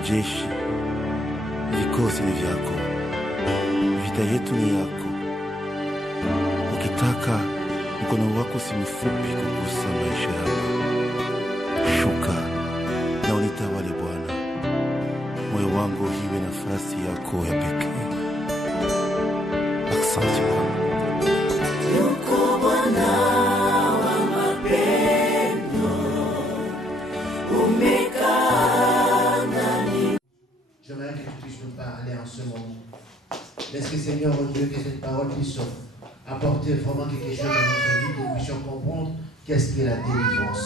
majeshi, vikosi ni vyako, vita yetu ni yako. Ukitaka mkono wako si mfupi kugusa maisha yako. Shuka na unitawale Bwana, moyo wangu iwe nafasi yako ya pekee. Asante Bwana. Yuko Bwana wa mapendo, umekaa ndani. J'aimerais que tu puisses nous parler en ce moment. Laisse que Seigneur, oh Dieu, que cette parole puisse apporter vraiment quelque chose dans notre vie, que nous puissions comprendre qu'est-ce qu'est la délivrance.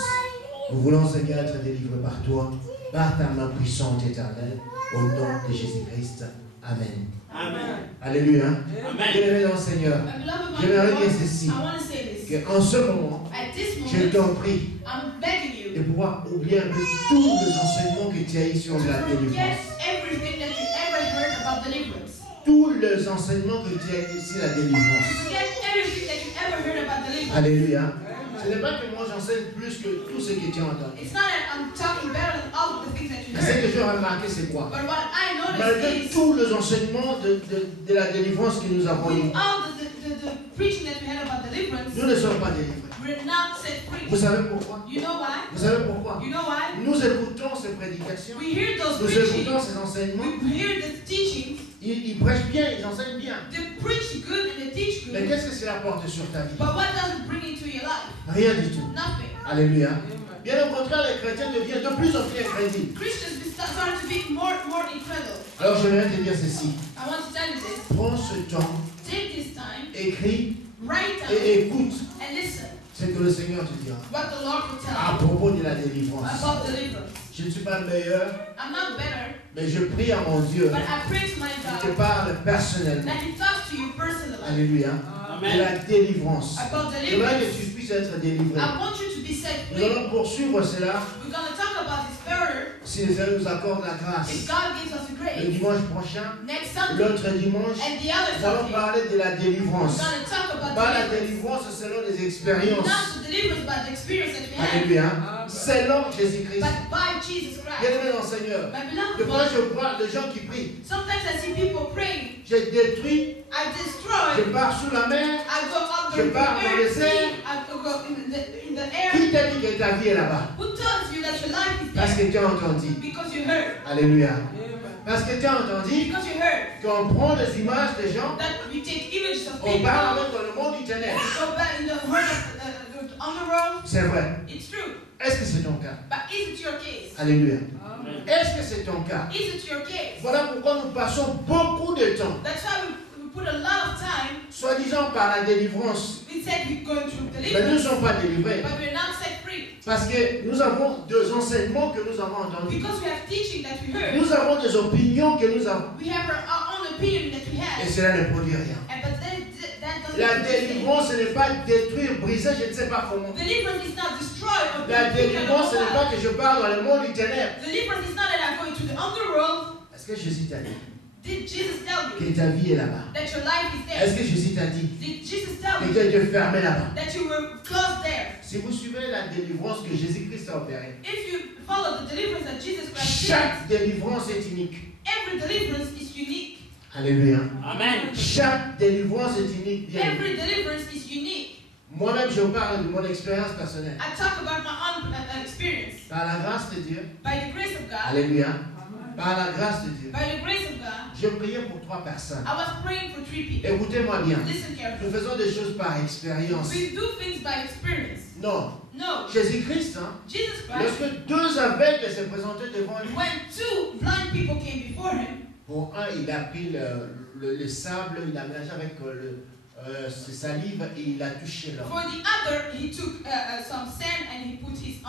Nous voulons, Seigneur, être délivrés par toi, par ta main puissante éternelle, au nom de Jésus-Christ. Amen. Amen. Alléluia. Amen. Bien-aimé dans le Seigneur, j'aimerais dire ceci, qu'en ce moment, je t'en prie de pouvoir oublier un peu tous les enseignements que tu as eu sur la délivrance. Tous les enseignements que tu as eu sur la délivrance. Alléluia. Ce n'est pas que moi j'enseigne plus que tout ce que tu as entendu. Mais ce que j'ai remarqué, c'est quoi? Malgré tous les enseignements de la délivrance que nous avons eu, nous ne sommes pas délivrés. Vous savez pourquoi? Vous savez pourquoi? Nous écoutons ces prédications, nous écoutons ces enseignements. Ils prêchent bien, ils enseignent bien. Mais qu'est-ce que cela apporte sur ta vie? Rien du tout. Alléluia. Bien au contraire, les chrétiens deviennent de plus en plus incrédules. Alors je vais te dire ceci. Prends ce temps, écris et écoute ce que le Seigneur te dira à propos de la délivrance. Je ne suis pas meilleur, mais je prie à mon Dieu qui te parle personnellement. Alléluia. De la délivrance. J'aimerais que tu puisses être délivré. Nous allons poursuivre cela si le Seigneur nous accorde la grâce. Le dimanche prochain, l'autre dimanche, nous allons parler de la délivrance. Pas la délivrance selon les expériences. Alléluia. Selon Jésus-Christ. Bien-aimé dans le Seigneur. De fois je vois des gens qui prient. Je détruis. Je pars sous la mer. Je pars dans les airs. Qui t'a dit que ta vie est là-bas? Parce que tu as entendu. Alléluia. Parce que tu as entendu qu'on prend des images des gens, on parle avec dans le monde du ténèbre. C'est vrai. Est-ce que c'est ton cas? Alléluia. Est-ce que c'est ton cas? Voilà pourquoi nous passons beaucoup de temps, soi-disant par la délivrance. Mais nous ne sommes pas délivrés. Parce que nous avons des enseignements que nous avons entendus. Nous avons des opinions que nous avons. Et cela ne produit rien. La délivrance, ce n'est pas détruire, briser, je ne sais pas comment. La délivrance, ce n'est pas que je pars dans le monde du ténèbre. Est-ce que Jésus t'a dit que ta vie est là-bas? Est-ce que Jésus t'a dit que tu es fermé là-bas? Si vous suivez la délivrance que Jésus-Christ a opérée, chaque délivrance est unique. Alléluia. Amen. Chaque délivrance est unique. Bien. Moi-même, je parle de mon expérience personnelle. Par la grâce de Dieu. Alléluia. Par la grâce de Dieu. Je priais pour 3 personnes. Écoutez-moi bien. Nous faisons des choses par expérience. Non. Jésus-Christ, lorsque 2 aveugles se présentaient devant lui, pour un, il a pris le sable, il l'a mélangé avec ses salives et il a touché l'homme. For the other, he took some sand and he put his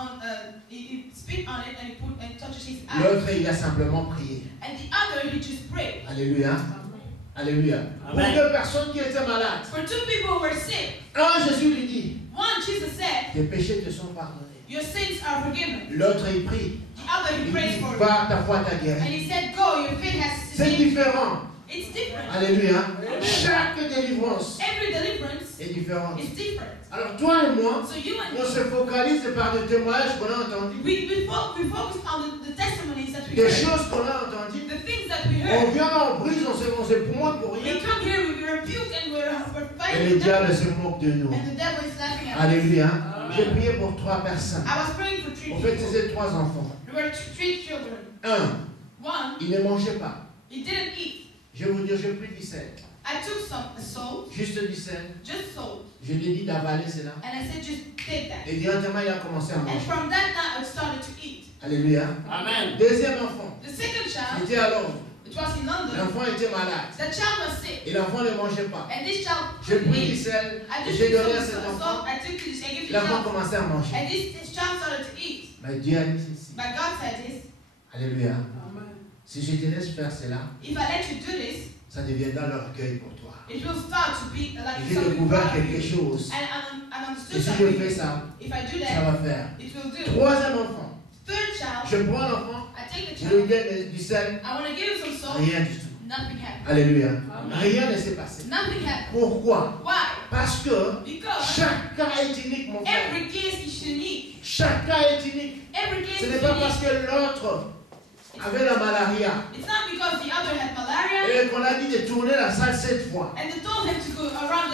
he spit on it and he touched his eyes. L'autre, il a simplement prié. And the other, he just prayed. Alléluia. Alléluia. Pour 2 personnes qui étaient malades. For 2 people who were sick. Un, Jésus lui dit, one, Jesus said, tes péchés te sont pardonnés. Your sins are forgiven. L'autre, il prie. The other, he prays for va, ta foi t'a and guéri. he said, go, your faith has C'est saved you. différent. It's different. Alléluia. Chaque délivrance Every deliverance est différente. is different. Alors toi et moi, So you and on se focalise par des témoignages qu'on a entendus, we focus on the testimonies that we des heard, choses qu'on a entendues. the things that we On heard. vient, on brise, on se pointe pour rien. We come here, we rebuke and we're Et fighting le the devil, diable se moque de nous. and the devil is laughing at us. Alléluia. J'ai prié pour 3 personnes. I was praying for 3 En fait, people. c'était 3 enfants. There were 3 children. Un, One, il ne mangeait pas. he didn't eat. Je vais vous dire, j'ai pris 17. I took a salt, Juste 17. just salt, Je lui ai dit d'avaler cela. and I said, just take that. Et directement, il a commencé à And manger. from that night, I started to eat. Alléluia. Amen. Deuxième enfant. The second Il child, était à Londres. which was in London, L'enfant était malade. the child was sick. Et l'enfant ne mangeait pas. And this child J'ai couldn't pris du eat. sel. I Et just j'ai took donné à some cet enfant. salt, I took this, I gave to the L'enfant child. commençait à manger. And this child started to eat. Mais Dieu a dit ceci. But God said this, Alléluia. Si je te laisse faire cela, if I let you do this, ça deviendra l'orgueil pour toi. it will start to be like J'ai something découvert proud of quelque you. chose. And Et understood si je fais something. ça, If I do ça that, va faire. it will do. Troisième enfant. Third child, Je prends l'enfant, I take the je lui child, donne du sel. I want to give him some salt, Rien du tout. nothing happened. Alléluia. Rien ne s'est passé. Nothing happened. Pourquoi? Why? Parce que Because chaque cas est unique, mon frère. every case is unique. Chaque cas est unique. Every case Ce is n'est pas parce unique. que l'autre avait la malaria It's not because the other had malaria et qu'on a dit de tourner la salle 7 fois. and they told him to go around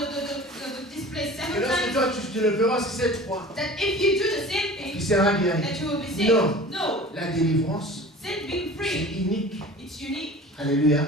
this place Et 7 lorsque times, toi tu le feras aussi 7 fois, that if you do the same tu thing, seras guéri. that you will be saved. No. No. La délivrance, Sin being c'est free, unique. it's unique. Alléluia.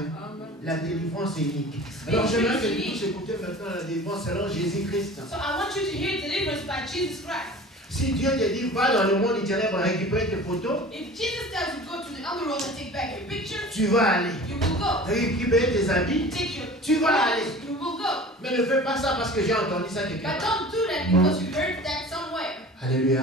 La délivrance est unique. Alors j'aimerais que tu puisses écouter maintenant la délivrance selon Jésus-Christ. So I want you to hear deliverance by Jesus Christ. Si Dieu te dit va dans le monde éternel pour récupérer tes photos, If Jesus tells you go to the underworld and take back your picture, tu vas aller. you will go. Récupérer tes habits, Take your tu vas clothes, aller. you will go. Mais ne fais pas ça parce que j'ai entendu ça quelque But part. don't do that because you heard that somewhere. Alléluia.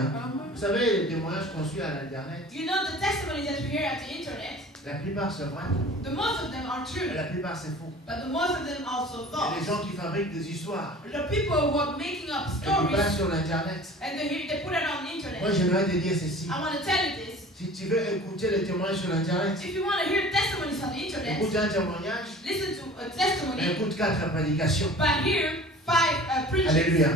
Vous savez, les témoignages qu'on suit à l'internet, You know the testimonies that we hear at the internet, la plupart sont vrais, the most of them are true, mais la plupart c'est faux. but the most of them also Il y a des false. gens qui fabriquent des histoires The people who are making up et qui stories passent sur l'internet. and they put it on the internet. Moi j'aimerais te dire ceci. I want to tell you this. Si tu veux écouter les témoignages sur l'internet, If you want to hear testimonies on the internet, écoute un témoignage, listen to a mais testimony, écoute 4 prédications. but hear 5 preachings. Alléluia.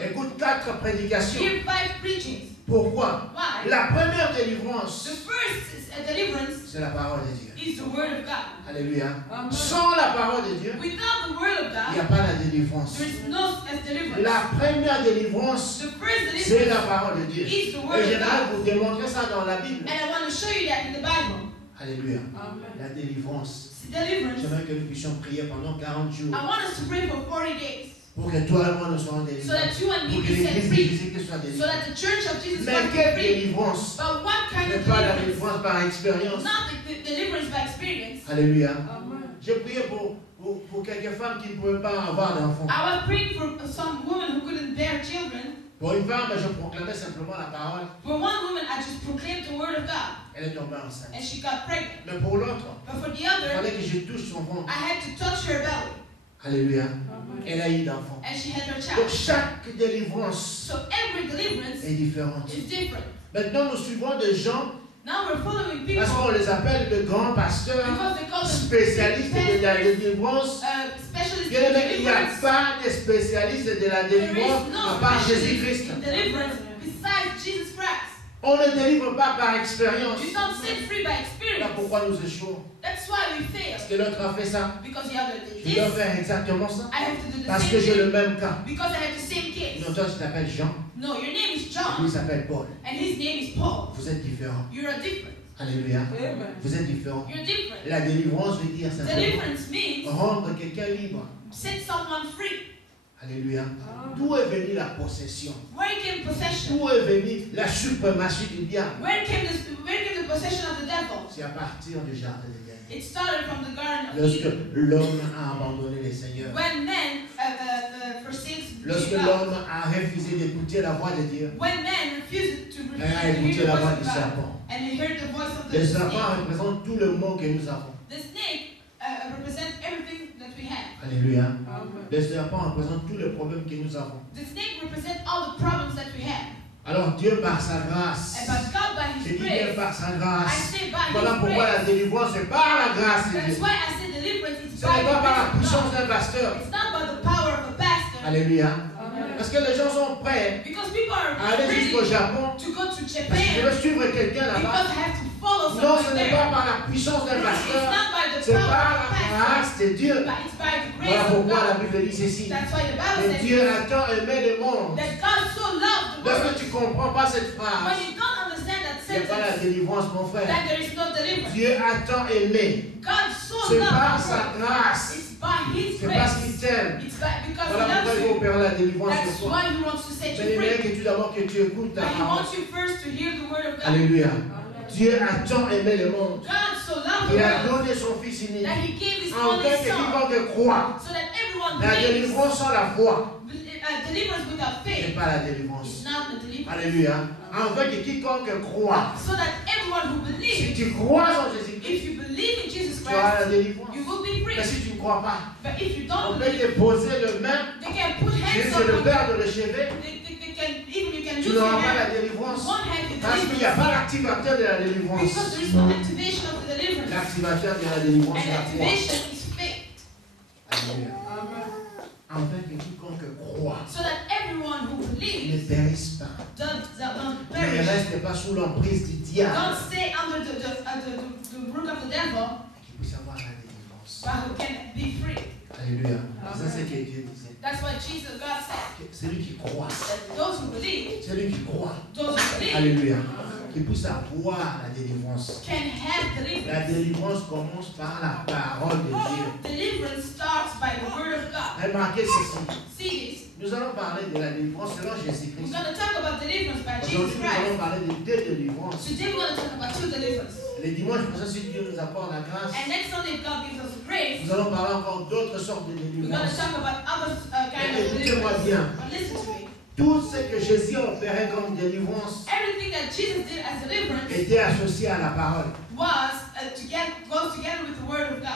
Écoute 4 prédications. Hear 5 preachings. Pourquoi? Why? La première The délivrance, first deliverance c'est la parole de Dieu. is the word of God. Alléluia. Sans la parole de Dieu, Without the word of il n'y a God, pas la délivrance. there is no deliverance. La première délivrance, The first c'est la deliverance parole de Dieu. is the Et word of j'aimerais God. vous démontrer ça dans la Bible. And I want to show you that in the Bible. Alléluia. La délivrance. It's deliverance. J'aimerais que nous puissions prier pendant 40 jours I want us to pray for 40 days pour que toi et moi nous soyons so délivrés. that you and me Pour que be set l'église de free. Jésus-Christ soit So délivrée. that the church of Jesus Mais Christ be quelle free. délivrance? But what kind Mais of pas la deliverance? délivrance par expérience. Not the deliverance by experience. Alléluia. J'ai prié pour quelques femmes qui ne pouvaient pas avoir d'enfants. I was praying for some women who couldn't bear children. Pour une femme, je proclamais simplement la parole. For one woman, I just proclaimed the word of God, Elle est tombée enceinte. and she got pregnant. Mais pour l'autre, But for the il other, fallait que je touche son ventre. I had to touch her belly, Alléluia. Elle a eu d'enfants. and she had her Donc child. chaque délivrance So every deliverance est différente. is different. Maintenant, nous suivons des gens Now we're following people parce qu'on les appelle de grands pasteurs, because they call them spécialistes de la pastors, délivrance. specialists Bien in aimé, il n'y a deliverance. pas de spécialiste de la There délivrance is à no part specialist Jésus-Christ. in deliverance besides Jesus Christ. On ne délivre pas par expérience. You don't set free by Là experience. pourquoi nous échouons. That's why we fail. Parce que l'autre a fait ça. Because the other did Je dois this, faire exactement ça. I have to do the Parce same que j'ai le thing. même cas. Because I have the same case. Non, toi tu t'appelles Jean, No, your name is lui il John, s'appelle Paul. and his name is Paul. Vous êtes différents. You are different. Alléluia. Vous êtes différents. You're different. La délivrance veut dire simplement Deliverance means rendre quelqu'un libre. set someone free. Alléluia. D'où est venue la possession? Where came possession? D'où est venue la suprématie du diable? Where came the possession of the devil? C'est à partir du jardin d'Éden. It started from the Garden of Lorsque Eden. l'homme a abandonné le Seigneur. When man forsakes Lorsque God. l'homme a refusé d'écouter la voix de Dieu. When man refused to Et a hear écouté the la voice voix of du God, serpent. and he heard the voice of Le the serpent snake. représente tout le monde que nous avons. The snake represents everything that we have. Alléluia. Le serpent représente tous les problèmes que nous avons. The snake represents all the problems that we have. Alors Dieu par sa grâce, And but God by je His dis bien grace, par sa I grâce. say by Voilà His pourquoi la grace. délivrance c'est par la grâce de That's Dieu. why I say deliverance is Ce by n'est the pas par la grace of puissance God. d'un pasteur. It's not by the power of a pastor. Alléluia. Parce que les gens sont prêts à aller jusqu'au Japon. Parce que je veux suivre quelqu'un là-bas. Non, ce n'est pas par la puissance d'un pasteur. C'est par la grâce de Dieu. Voilà pourquoi la Bible dit ceci. Mais Dieu a tant aimé le monde. Lorsque tu ne comprends pas cette phrase, il n'y a pas la délivrance, mon frère. Dieu a tant aimé. C'est par sa grâce. C'est parce qu'il t'aime. Voilà pourquoi il veut opérer la délivrance sur toi. Mais il aimerait que tu d'abord que tu écoutes ta parole. Alléluia. Dieu a tant aimé le monde. Il a donné son Fils unique. En fait, que quiconque croit, la délivrance sans la foi n'est pas la délivrance. Alléluia. En fait, que quiconque croit, si tu crois en Jésus-Christ, tu auras la délivrance. Mais si tu ne crois pas, on peut te poser le main sur le père de le chevet. Tu n'auras pas la délivrance parce qu'il n'y a pas l'activateur de la délivrance. L'activateur de la délivrance, c'est la foi. Alléluia. En fait, que quiconque croit ne périsse pas. Ne reste pas sous l'emprise du diable. Qui puisse avoir la délivrance. Alléluia. Ça, c'est ce que Dieu disait. Celui qui croit. Celui qui croit. Alléluia. Qui puisse avoir la délivrance. La délivrance commence par la parole de Dieu. Remarquez ceci. Nous allons parler de la délivrance selon Jésus-Christ. Aujourd'hui, nous allons parler de deux délivrances. Les dimanches prochains, si Dieu nous apporte la grâce, nous allons parler encore d'autres sortes de délivrances. Écoutez-moi bien. Tout ce que Jésus opérait comme délivrance était associé à la parole.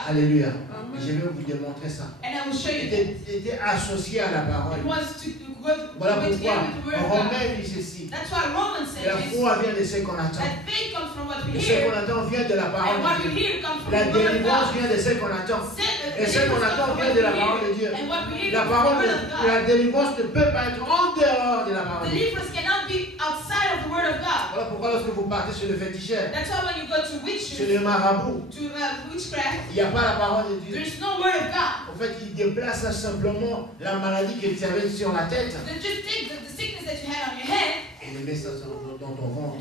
Alléluia. Je vais vous démontrer ça. Était associé à la parole. Voilà pourquoi Romains dit ceci. La foi vient de ce qu'on attend. Et ce qu'on attend vient de la parole de Dieu. La délivrance vient de ce qu'on attend. Et ce qu'on attend vient de la parole de Dieu. La délivrance ne peut pas être en dehors de la parole de Dieu. Voilà pourquoi lorsque vous partez sur le féticheur, sur le marabout, il n'y a pas la parole de Dieu. En fait, il déplace simplement la maladie que tu avais sur la tête. Et il met ça dans ton ventre.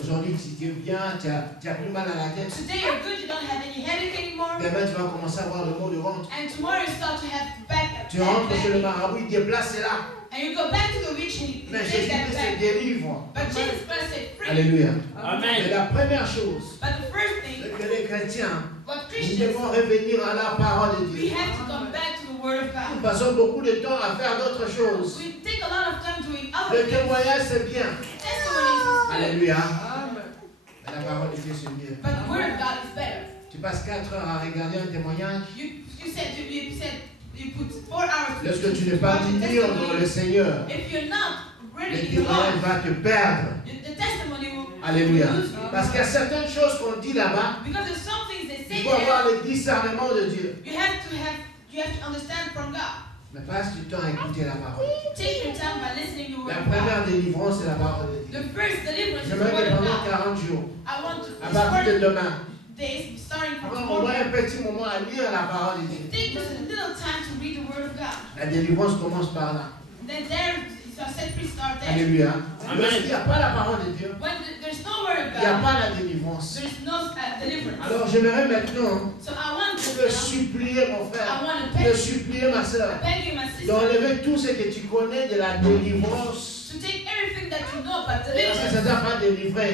Aujourd'hui, si tu es bien, tu as plus mal à la tête. Demain, tu vas commencer à avoir le mot de ventre. Tu rentres chez le marabout, il déplace cela. Mais Jésus-Christ te délivre. Alléluia. Amen. Mais la première chose, c'est que les chrétiens, nous devons revenir à la parole de Dieu. Nous passons beaucoup de temps à faire d'autres choses. Le témoignage, c'est bien. Alléluia. Mais la parole de Dieu, c'est mieux. Tu passes 4 heures à regarder un témoignage. Lorsque tu n'es pas digne dans le Seigneur, le témoignage va te perdre. Alléluia. Parce qu'il y a certaines choses qu'on dit là-bas. Il faut avoir le discernement de Dieu. Mais passe du temps à écouter la parole. La première délivrance, c'est la parole de Dieu. J'aimerais que pendant 40 jours, à partir de demain, on va un petit moment à lire la parole de Dieu. La délivrance commence par là. Alléluia. Il n'y a pas la parole de Dieu. Il n'y a pas la délivrance. Alors j'aimerais maintenant te supplier, mon frère, te supplier, ma soeur, d'enlever tout ce que tu connais de la délivrance. Parce que ça ne t'a pas délivré.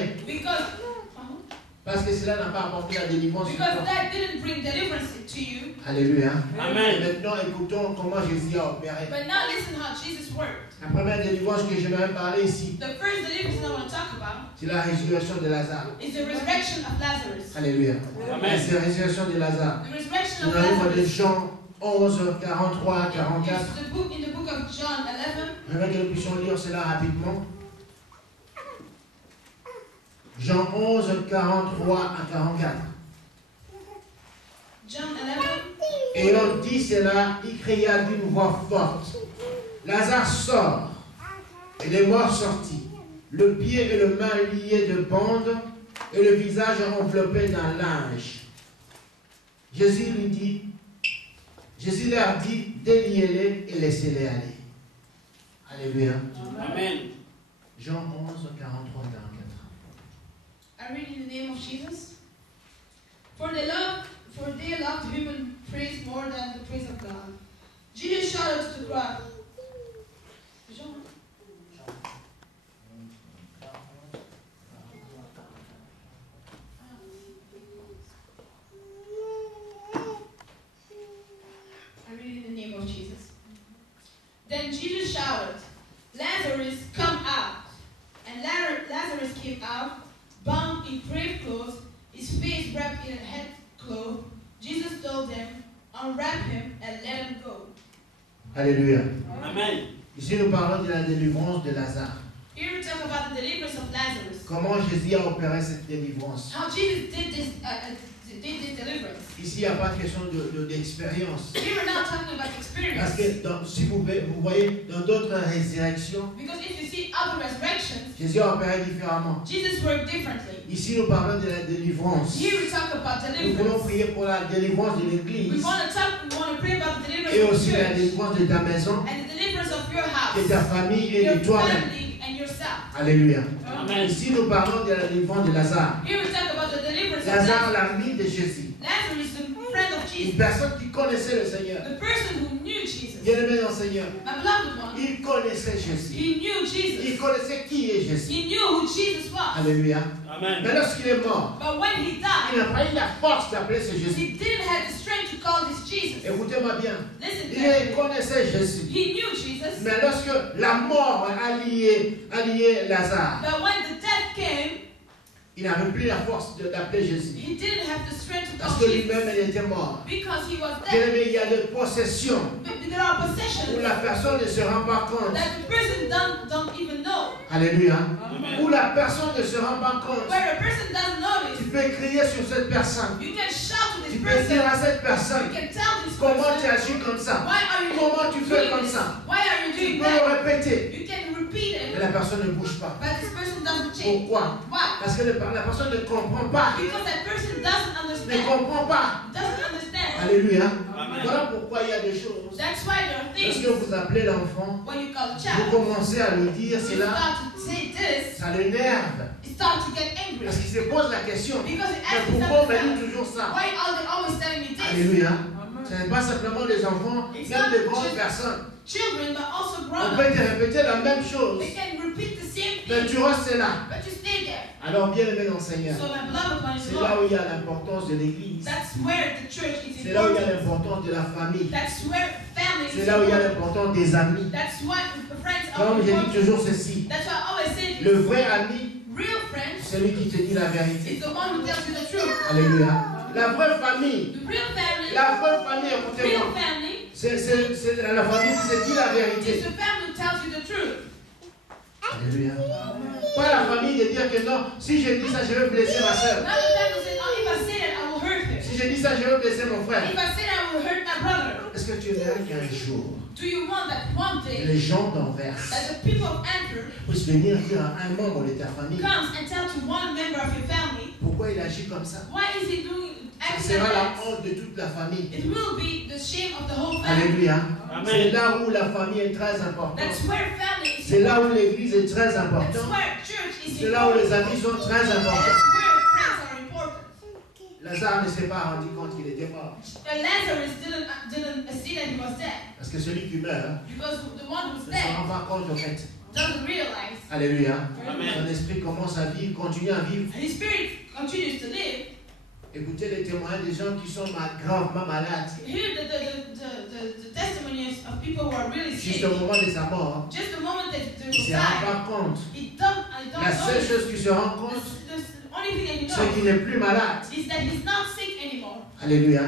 Parce que cela n'a pas apporté la délivrance. Alléluia. Amen. Maintenant, écoutons comment Jésus a opéré. La première délivrance que je vais parler ici, c'est la résurrection de Lazare. Alléluia. Amen. C'est la résurrection de Lazare. Dans le livre de Jean 11, 43 à 44. J'aimerais que nous puissions lire cela rapidement. Jean 11, 43 à 44. John 11, Ayant dit cela, il cria d'une voix forte. Lazare sort. Et les morts sortit, le pied et le main liés de bandes, et le visage enveloppé d'un linge. Jésus leur dit, déliez-les et laissez-les aller. Alléluia. Amen. Jean 11, 43, 44. I read in the name of Jesus. For they loved human praise more than the praise of God. Jesus shouted to the crowd. Jean. I read in the name of Jesus. Then Jesus shouted, Lazarus, come out. And Lazarus came out, bound in grave clothes, his face wrapped in a headcloth. Jesus told them, unwrap him and let him go. Alléluia. Amen. Ici, nous parlons de la délivrance de Lazare. Here we talk about the deliverance of Lazarus. Comment Jésus a opéré cette délivrance. How Jesus did this deliverance. Ici, il n'y a pas de question d'expérience. Here we're not talking about experience. Parce que si vous voyez dans d'autres résurrections, Because if you see other resurrections, Jésus a opéré différemment. Jesus worked differently. Ici, nous parlons de la délivrance. Here we talk about Nous voulons deliverance. prier pour la délivrance de We l'Église want to pray about the deliverance et of aussi the la church délivrance de ta maison, and the deliverance of your de house, ta famille et your de toi-même. family, and yourself. Alléluia. Amen. Ici, nous parlons de la délivrance de Lazare. Here we talk about the deliverance of Lazare, Lazarus. l'ami de Jésus. Lazarus, the friend of Une Jesus, personne qui connaissait le Seigneur. the person who knew Jesus, Bien-aimé dans le Seigneur. my beloved one. Il connaissait Jésus. He knew Il Jesus. connaissait qui est Jésus. He knew who Jesus was. Alléluia. Amen. Mais lorsqu'il est mort, But when he il died, n'a pas eu la force d'appeler ce Jésus. he didn't have the strength to call this Jesus. Écoutez-moi bien. Listen Il carefully. connaissait Jésus. He knew Jesus. Mais lorsque la mort a lié Lazare, But when the death came, il n'avait plus la force d'appeler Jésus. he didn't have the strength to Parce call que lui-même, Jesus. il était mort. Because he was Bien dead. aimé, il y a des possessions But there are où possessions la personne ne se rend pas compte. that the person don't even know. Alléluia. Amen. Où la personne ne se rend pas compte. Where a person doesn't notice, Tu peux crier sur cette personne. you can shout to Tu this peux dire person. à cette personne, You can tell this comment tu person, agis comme ça. why are you Comment tu fais doing comme this? ça. Why are you Tu doing peux le that? répéter. You can repeat Mais it, la personne ne bouge pas. but this person doesn't change. Pourquoi? Why? Parce que la personne ne comprend pas. Because that person doesn't Ne understand. comprend pas. Doesn't understand. Alléluia. Amen. Voilà pourquoi il y a des choses. That's why there are things Lorsque vous appelez l'enfant, when you call a vous child, commencez à lui dire you cela, start to say this, ça l'énerve. you start to get angry. Parce qu'il se pose la question. Because it Mais asks pourquoi on me himself, dit toujours ça? why are they always telling me this? Alléluia. Ce n'est pas simplement des enfants, It's même not de grandes just personnes. Children, but also On grown peut ups. te répéter la même chose. They can repeat the same Mais thing, tu restes là. but you stay there. Alors bien aimé dans le Seigneur. So my beloved one is C'est là Lord. où il y a l'importance de l'Église. That's where the church is C'est là où il y a important. l'importance de la famille. That's where family C'est is là où il y a important. l'importance des amis. That's why the friends are Comme j'ai dit important. toujours ceci, That's why I always say le this. vrai ami, Real friends c'est celui qui te dit la vérité. is the one who tells you the truth. Alléluia. La vraie famille, The real family, la vraie famille, real écoutez-moi, family c'est la famille qui se dit la is vérité. the family who tells you the truth. Alléluia. Pas la famille de dire que non, si je dis ça, je vais blesser ma soeur. Not the family says, oh, if I say that, I will hurt him. Si je dis ça, je vais blesser mon frère. If I say that, I will hurt my brother. Est-ce que tu aimerais qu'un jour, Do you want that one day les gens d'Anvers that the people of Antwerp puissent venir dire à un membre de ta famille comes and tell to one member of your family, pourquoi il agit comme ça? why is he doing Ça acting sera like la that? honte de toute la famille. It will be the shame of the whole family. Alléluia. Amen. C'est là où la famille est très importante. That's where family is C'est là où important. l'église est très That's importante. where church is C'est là où les important. amis sont très importants. That's where friends are important. Lazare ne s'est pas rendu compte qu'il était mort. Lazarus didn't see that he was dead Parce que celui qui meurt because the one who's ne se dead rend pas compte au fait. doesn't realize. Alléluia. Amen. Son esprit commence à vivre, continue à vivre. His spirit continues to live. Écoutez les témoignages des gens qui sont gravement malades. Hear the testimonies of people who are really Juste sick. au moment de sa mort, Just the moment that they il ne will se rend die, pas compte. he don't La seule know. chose qu'il se rend compte, The only thing that he c'est qu'il knows n'est plus malade. is that he's not sick anymore. Alléluia.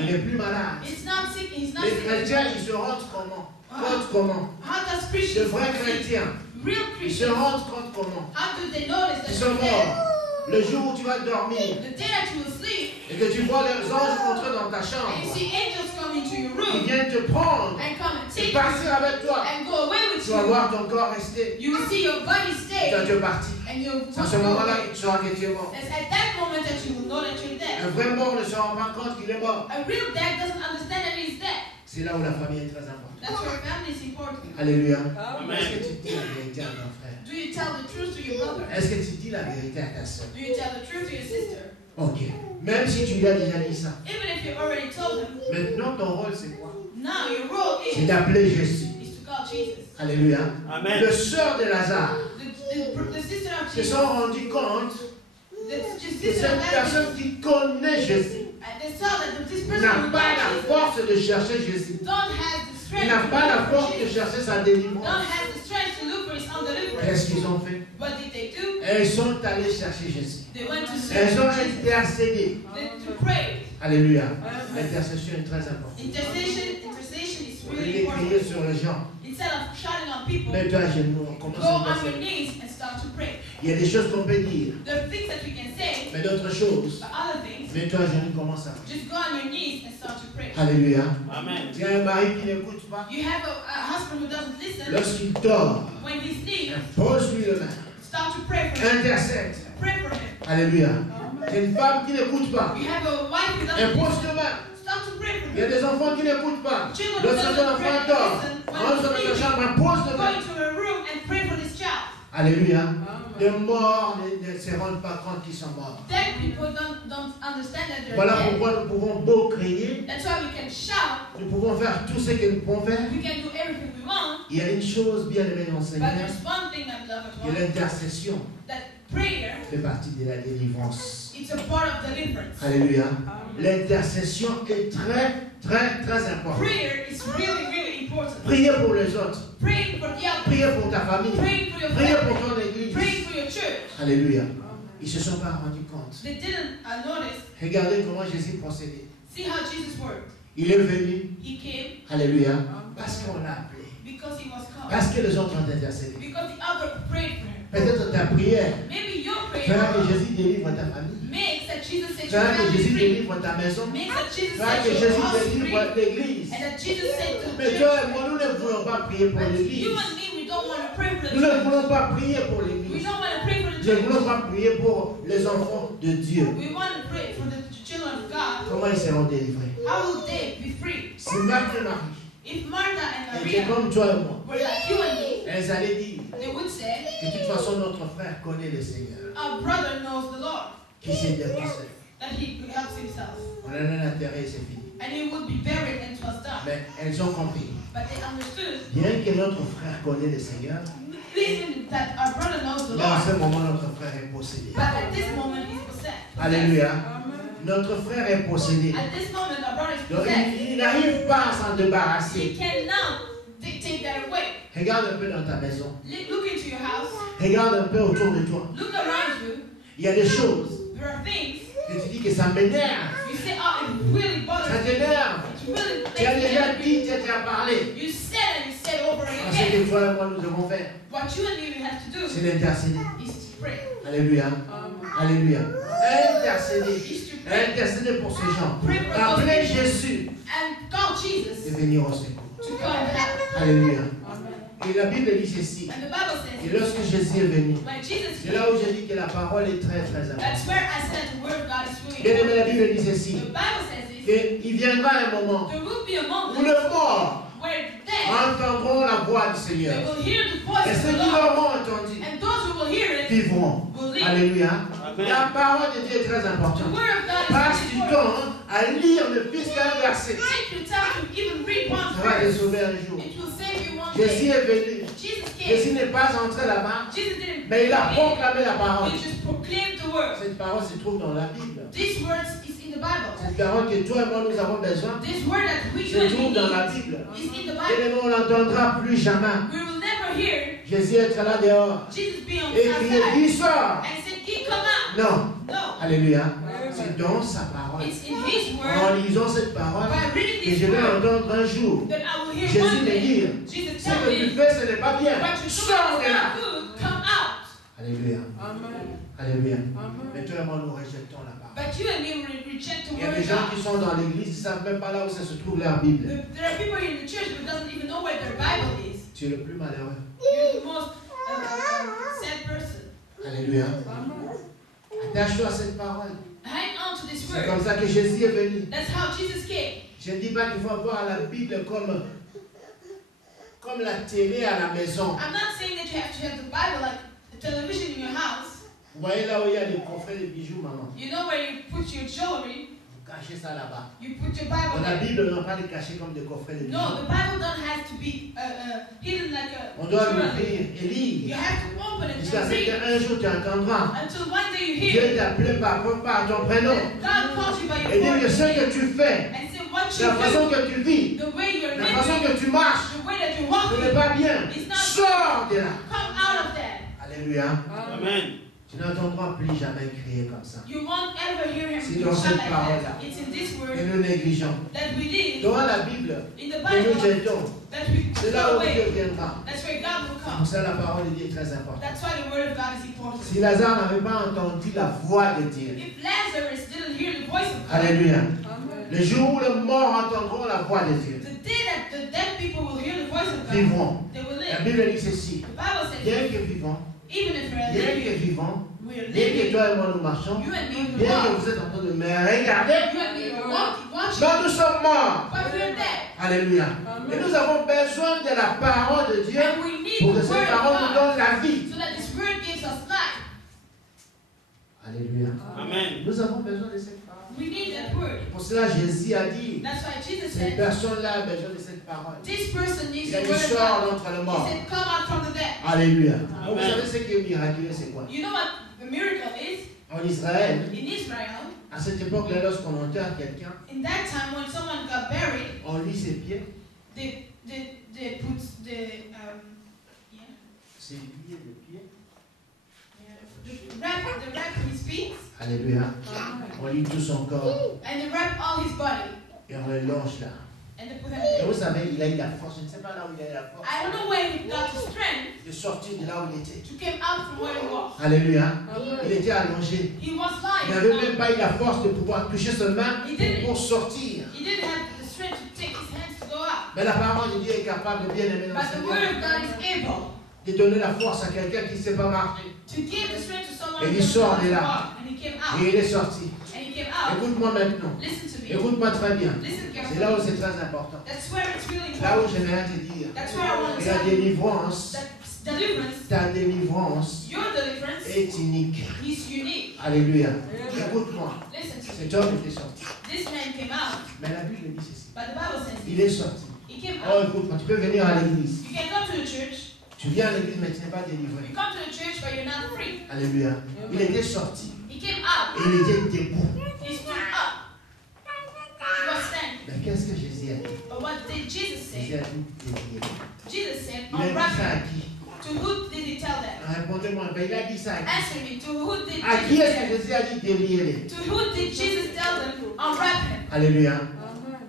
Il n'est plus malade. He's not sick. He's not Les sick chrétiens, anymore. ils se rendent comment? Compte comment? How does Les Christians vrais see? chrétiens, Real ils se Christians, rendent compte comment? how do they notice that Ils sont they're dead? morts. Le jour où tu vas dormir the day that you will sleep, et que tu vois les anges entrer dans ta and you chambre, see angels come into your ils room viennent te prendre and come and et take you partir avec toi. and go away with Tu vas you, voir ton corps rester. you will see your body stay Quand tu es parti. and you'll C'est à ce go moment-là away. que tu sauras que tu es mort. It's at that moment that you will know that you're Un dead. vrai mort ne se rend pas compte qu'il est mort. A real dead doesn't understand that he's dead. C'est là où la famille est très importante. That's where family is important. Alléluia. Amen. Est-ce que tu dis la vérité à ton frère? Do you tell the truth to your brother? Est-ce que tu dis la vérité à ta soeur? Do you tell the truth to your sister? Ok. Même si tu lui as déjà dit ça. Even if you already told him, Maintenant, ton rôle, c'est quoi? now your role C'est is d'appeler Jésus. to call Jesus. Alléluia. Amen. Le sœur de Lazare The sister of se Jesus, sont rendus compte the que sister cette of Lazarus, personne qui connaît Jésus they saw that this person n'a who pas died la Jesus force de chercher Jésus. don't have the Il strength n'a to pas la look force for de Jesus, chercher sa don't délivrance. have the strength to look for his own deliverance. Qu'est-ce qu'ils ont fait? What did they do? Elles sont allées chercher Jésus. They went to Elles search ont for Jesus. intercédé. To pray. Alléluia. L'intercession est très importante. Intercession is Au lieu really de crier important. sur les gens, Instead of shouting on people, mets-toi à genoux, on commence go à on your intercéder. knees and start to pray. Il y a des choses qu'on peut dire, There are things that we can say, mais d'autres choses, but other things, mets-toi à genoux, commence à prier. just go on your knees and start to pray. Alléluia. Amen. Il y a un mari qui n'écoute pas. You have a husband who doesn't listen. Lorsqu'il dort, When he sleeps, impose-lui le main. start to pray for him. Intercède. Pray for him. Alléluia. Il y a une femme qui n'écoute pas. You have a wife who doesn't Impose listen. le main. Start to pray for Il y a him. des enfants qui n'écoutent pas. Children who Lorsque ton doesn't enfant pray, dort, listen. rentre dans ta When chambre, impose le go main. into a room and pray for this child. Alléluia. Les morts ne se rendent pas compte qu'ils sont morts. Dead people don't understand that they're Voilà dead. pourquoi nous pouvons beau crier, That's why we can shout. nous pouvons faire tout ce que nous pouvons faire. We can do everything we want. Il y a une chose bien aimée dans le But Seigneur, there's one thing that beloved que one, l'intercession that prayer, fait partie de la délivrance. it's a part of deliverance. Alléluia. L'intercession est très importante. Prayer is really, really important. Priez pour les autres. Praying for the other, Priez pour ta famille. praying for your Priez pour family, ton église. praying for your church. Alléluia. Ils ne se sont pas rendus compte. They didn't notice. Regardez comment Jésus procédait. See how Jesus worked. Il est venu. He came Alléluia. Parce qu'on l'a appelé. because he was called. Parce que les autres ont intercédé. Because the other prayed for him. Peut-être ta prière Maybe your fera que prayer Jésus délivre ta famille. makes that Jesus set your Fera que family Jésus free. délivre ta maison. Makes that Jesus Fera que set your Jésus house free. délivre l'église. And that Jesus said to the Mais toi et church. moi, nous ne voulons pas prier pour But l'église. you and me, we don't want to pray for the Nous ne church. voulons pas prier pour We l'église. don't want to pray for the Nous ne church. voulons pas prier pour les enfants de Dieu. We want to pray for the children of God. Comment ils seront délivrés? How will they be free? Si Marthe et Marie If Martha and étaient Maria comme toi et moi, were like you and me, elles allaient dire they would say, que de toute façon notre frère connaît le Seigneur. our brother knows the Lord, Qui s'est dépassé. that he helps himself. On en a enterré, c'est fini. And he would be buried and it was done. Mais elles ont compris. But they understood, Bien que notre frère connaît le Seigneur, even that our brother knows the mais en Lord, ce moment notre frère est possédé. but at this moment he's possessed. Alléluia. Notre frère est possédé. At this moment our brother is Donc possessed. il n'arrive pas à s'en débarrasser. He cannot take that away. Regarde un peu dans ta maison. Look into your house. Regarde un peu autour de toi. Look around you. Il y a des choses There are things que tu dis que ça m'énerve. you say, oh, it really Ça bothers me. t'énerve. It really Tu as makes me déjà angry. dit, tu as déjà parlé. You said and you said over and Ce again. que toi et moi nous devons faire, What you and me have to do c'est d'intercéder. is to pray. Alléluia. Alléluia. Intercéder. Is to pray. Intercéder pour ces gens. Pray for those Appelez people. Jésus And call Jesus de venir au secours. to go and help. Alléluia. Et la Bible dit ceci. And the Bible Et says, lorsque Jésus est venu, when Jesus c'est came, là où je dis que la parole est très importante. that's where I said the word of God is really Bien aimé, la important. Bible dit ceci. The Bible says this. Qu'il viendra un moment There will be a où moment les morts where dead entendront la voix du they Seigneur. will hear the voice Et of ceux the qui Lord. l'auront entendu And those who will hear it vivront. will live. Alléluia. Amen. La parole de Dieu est très The importante. word of God Passe is du really important. temps à lire ne fût qu'un verset. Take your time to even read one Ça va te verse. sauver un jour. It will save you one Jésus day. est venu. Jesus Jésus came. n'est pas entré là-bas, Jesus didn't mais il a proclaim. proclamé la parole. He just proclaimed the word. Cette parole se trouve dans la Bible. This word is in the Bible. Cette parole que toi et moi nous avons besoin This word that we se trouve dans la need Bible. is in the Et Bible. on n'entendra plus jamais We will never hear Jésus être là dehors Jesus be on et the crier, outside qui sort? and say, "He come out." Non. No. Alléluia. C'est dans sa parole. It's in His En word, lisant cette parole, by reading que je this vais word, entendre un jour. that I will hear Jésus one me day. dire, Jesus ce tell que tu me, fais, ce n'est pas bien. "What you're doing Sors is de là. not good. Come out." Alléluia. Amen. Alléluia. Amen. Mais toi et moi, nous rejetons la parole. But you and me reject the Il y a word des of gens qui God. sont dans l'église, ils ne savent même pas là où ça se trouve leur Bible. There are people in the church who doesn't even know where their Bible is. Tu es le plus malheureux. You're the most sad person. Alléluia. Amen. Attache-toi à cette parole. Hang on to this C'est word. comme ça que Jésus est venu. That's how Jesus came. Je ne dis pas qu'il faut voir la Bible comme la télé à la maison. I'm not saying that you have to have the Bible like a television in your house. Vous voyez là où il y a les coffrets de bijoux, maman. You know where you put your jewelry. Vous cachez ça là-bas. You put your Bible Dans la there. Bible, on n'a pas les cacher comme des coffrets de bijoux. No, the Bible don't have to be hidden like a On doit jewelry. l'ouvrir et You lire. have to open it Jusqu'à and ce read qu'un jour tu entendras. until one day you Dieu hear t'appelle par ton prénom. God calls you by Et your dire que first ce name que tu fais, and say what la façon you que tu vis, do, the way you're la façon living, que tu marches, the way that you're ce n'est walking, pas bien. it's not Sors de là. come out of that. Alléluia. Amen. Tu n'entendras plus jamais crier comme ça. You won't ever hear him C'est shout dans cette like parole-là. that. It's in this Et word nous négligeons. that we live Dans la Bible, in the que nous Bible jetons, that we c'est throw là où Dieu away. viendra. That's where God will Pour come. ça, la parole de Dieu est très importante. That's why the word of God is important. Si Lazare n'avait pas entendu la voix de Dieu, If Lazarus didn't hear the voice of God, Alléluia. Amen. Le jour où les morts entendront la voix de Dieu, The day that the dead people will hear the voice of God, vivront. they will La live. Bible dit ceci. The Bible says, Bien que vivons, even if we're bien que living, vivons, we're bien que living, toi et moi nous marchons, you and me will bien que walk. vous êtes en train de me regarder, You and me will walk, watching, quand nous sommes morts. but we're dead. Alléluia. Et nous avons besoin de la parole de Dieu And we need pour the que word cette of parole nous God donne la vie. so that this word gives us life. Alléluia. Amen. Nous avons besoin de cette parole. We need that word. Pour cela, Jésus a dit, That's why Jesus cette said, personne-là a besoin de cette parole. this person needs Il a the dit, word of sors God. d'entre le He mort. said, come out from the dead. Alléluia. Amen. Vous savez ce qui est miraculeux, c'est quoi? You know what the miracle is? En Israël, In Israel, à cette époque-là, lorsqu'on enterre quelqu'un, in that time when someone got buried, on lit ses pieds, they put yeah, ses pieds, les pieds. the wrap his feet, Alléluia. On lit tout son corps and they wrap all his body, et on le longe là. and they put him. Et vous savez, il a eu la force, je ne sais pas là où il a eu la force, I don't know where he got his strength de sortir de là où il était. to come out from where he was. Alléluia. Il était allongé. He was Il n'avait même lying. pas eu la force de pouvoir toucher ses mains Il didn't. pour sortir. He didn't have the strength to take his hands to go out. Mais la parole de Dieu est capable de bien aimer dans But the word of God is able de donner la force à quelqu'un qui ne sait pas marcher. to give the strength to someone Et who il doesn't sort know de how to là. walk. And he came out. Et il est sorti. And he came out. Écoute-moi maintenant. Listen to me. Écoute-moi très bien. Listen C'est là où carefully. c'est très important. That's where it's really Là où important. j'aimerais te dire. That's where I want to Et la tell you délivrance, that deliverance, ta délivrance your deliverance, est unique. is unique. Alléluia. Écoute-moi. Listen to me. Cet homme était sorti. This man came out, Mais la Bible dit ceci. but the Bible says Il est sorti. he came Oh, out. écoute-moi, tu peux venir à l'église. You can go to the church. Tu viens à l'église, mais tu n'es pas délivré. You come to the church, but you're not free. Alléluia. Il était sorti. He came out. Et il était debout. He stood up. He was standing. Mais qu'est-ce que Jésus a dit? But what did Jesus Jésus say? a dit délivré. Jesus said, Il a dit ça à unwrap qui? him. To who did he tell that? Répondez-moi. Ben, il a dit ça à qui? Answer me. To who did À qui Jesus est-ce que tell? Jésus a dit délivrer? To who did Jesus tell them? Unwrap him. Alléluia.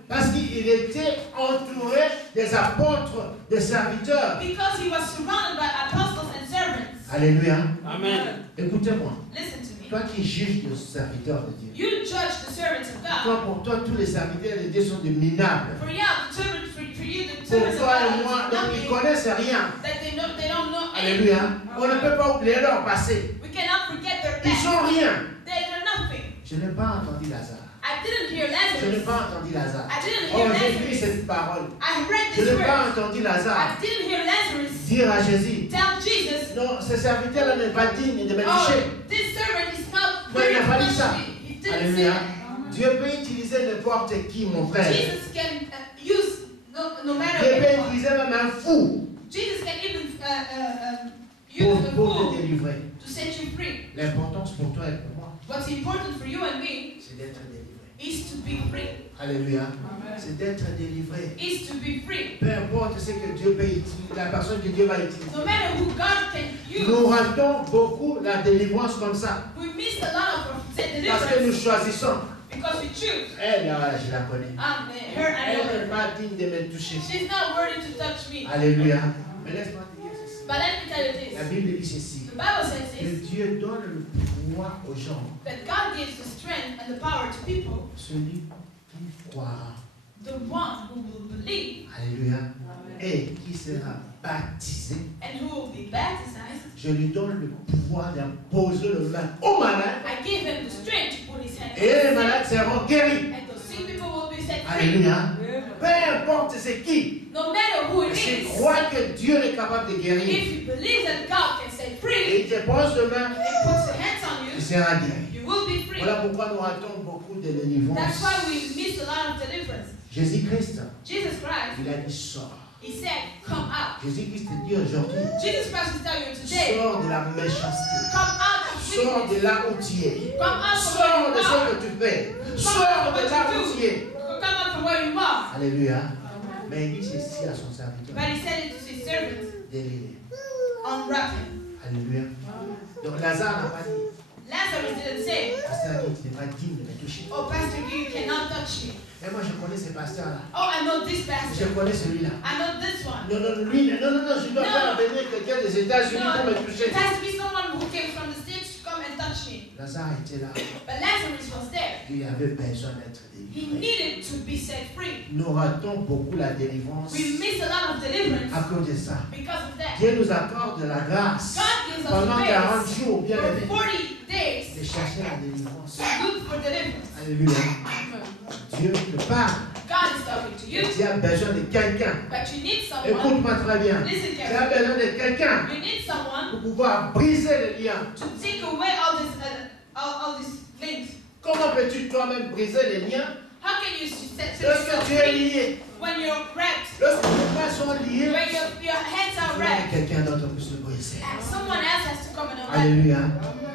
Parce qu'il était entouré des apôtres, des serviteurs. Because he was surrounded by apostles and servants. Alléluia. Amen. Écoutez-moi. Listen to me. Toi qui juges les serviteurs de Dieu. You judge the servants of God. Toi, pour toi, tous les serviteurs de Dieu sont des minables. For you, the Pour servants of toi et God, moi, donc ils nothing connaissent rien. that they don't know anything. Alléluia. On ne peut pas oublier leur passé. We cannot forget their Ils past. sont rien. They're nothing. Je n'ai pas entendu Lazare. I didn't hear Je n'ai Lazarus. pas entendu Lazare. I didn't Oh, hear j'ai lu Lazarus. cette parole. I read Je this n'ai word. pas entendu Lazare I didn't hear Lazarus dire à Jésus, tell Jesus, non, ce serviteur-là n'est pas digne de me oh, toucher. this servant is not Non, il n'a pas dit close ça. to me. He didn't say Alléluia. that. Dieu peut utiliser n'importe qui, mon frère. Jesus can use no matter Dieu peut what. utiliser même un fou Jesus can even pour, use the pour te fool délivrer. to set you free. L'importance pour toi et pour moi, What's important for you and me c'est d'être délivré. is to be free. Alléluia. C'est d'être délivré. Is to be free. Peu importe ce que Dieu peut utiliser, la personne que Dieu va utiliser. No matter who God can Nous use, ratons beaucoup la délivrance comme ça. we miss a lot of Parce que nous deliverance choisissons. because we choose. Elle, je la connais. Her, I know Elle n'est her. pas digne de me toucher. She's not worthy to touch me. Alléluia. Mais laisse-moi te dire ceci. But let me tell you La this. Bible dit ceci. The Bible says Que this. Dieu donne le pouvoir aux gens. That God gives the strength and the power to people. Celui qui croira. The one who will believe. Alléluia. Et qui sera baptisé. And who will be baptized. Je lui donne le pouvoir d'imposer le main au malade. I give him the strength to put his hand. Et les malades seront guéris. And the sick people will be set free. Alléluia. Peu importe c'est qui. No matter who it Si is. crois que Dieu est capable de guérir. If you believe that God can set free. Et il te pose le main. And puts his hands on you. Tu seras guéri. You will be free. Voilà pourquoi nous ratons beaucoup de délivrance. That's why we miss a lot of deliverance. Jésus-Christ, Jesus Christ. il a dit sors. He said, come out. Jésus-Christ te dit aujourd'hui, Jesus Christ is telling you today, sors de la méchanceté. come out of Sors weakness. de là où tu es. Come out from Sors where de you ce are. que tu fais. Come Sors out de from là what où you tu do. es. Come out from where you are. Alléluia. Mais il dit ceci à son serviteur. But he said it to his servants, Délivre. unwrap him. Alléluia. Donc Lazare n'a pas dit, Lazarus didn't say, pasteur, tu n'es pas digne de me toucher. oh, Pastor, you cannot touch me. Et moi je connais ces pasteurs-là. Oh, I know this Je pastor. connais celui-là. I know this one. Non, non, lui, non, je dois faire venir quelqu'un des États-Unis pour me No, toucher. it has to be someone who came from the States to come and touch me. Lazare était là. But Lazarus was there. Il avait besoin d'être He délivré. needed to be set free. Nous ratons beaucoup la délivrance We miss a lot of deliverance à cause de ça. because of that. Dieu nous accorde de la grâce God gives us pendant 40 grace jours, bien for aimé, 40 de days chercher la délivrance. to look for deliverance. Alléluia. Dieu te parle. God is talking to you, Tu as besoin de quelqu'un. but you need someone. Écoute-moi très bien. Listen Tu as carefully. besoin de quelqu'un You need someone pour pouvoir briser les liens. to take away all these things. Comment peux-tu toi-même briser les liens How can you set lorsque yourself tu es free lié? when you're wrapped? Lorsque tes mains sont liées, When your hands are il faut que wrapped? quelqu'un d'autre puisse le briser. And someone else has to come and unwrap. Alléluia.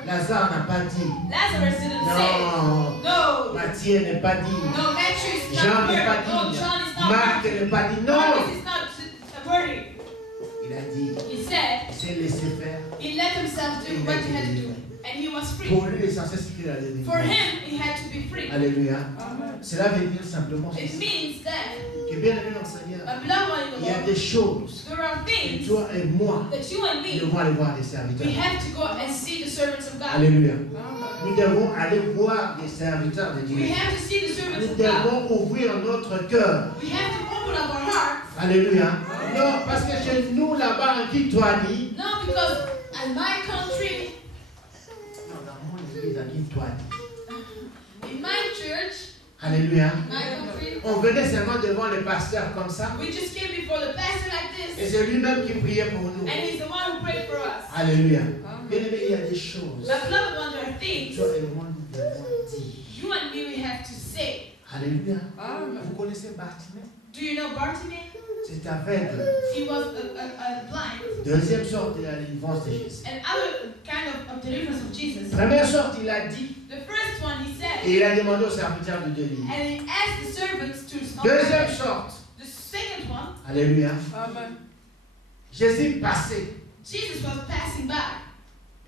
Lazare n'a pas dit. Lazarus didn't say, Non. no, Matthieu n'est pas dit. no, Matthew is Jean not n'est pas worthy. No, dit. John is not Marc worthy. n'est pas dit. Non. Marcus is not worthy. Il a dit. He said, Il s'est laissé faire. he let himself do what he had to do. And he was free. Pour lui, l'essentiel, c'est qu'il a délivré. For him, he had to be free. Alléluia. Cela veut dire simplement It means that, que bien aimé dans le Seigneur, my beloved one in the il y a Lord, des choses there are que things toi et moi that you and me, devons aller voir des serviteurs. we have to go and see the servants of God. Alléluia. Nous devons aller voir des serviteurs de We Dieu. have to see the servants Nous of God. devons ouvrir notre cœur. We have to open up our heart. Alléluia. Non, parce que chez nous là-bas en Kitoani, Not because in my country, non, dans mon église à Kitoani, in my church, alléluia, my country, on venait seulement devant le pasteur comme ça, we just came before the pastor like et this, c'est lui-même qui priait pour nous. and he's the one who prayed for us. Alléluia. Bien aimé, il y a des choses. My beloved ones, there are things Toi et moi, nous devons dire. you and me we have to say. Alléluia. Vous connaissez Bartimée? Do you know Bartimaeus? C'est aveugle. He was a blind. Deuxième sorte de la délivrance de Jésus. And other kind of deliverance of Jesus. Première sorte, il a dit, The first one he said, et il a demandé aux serviteurs de délivrer. and he asked the servants to Deuxième sorte. The second one, Alléluia. Jésus passait. Jesus was passing by.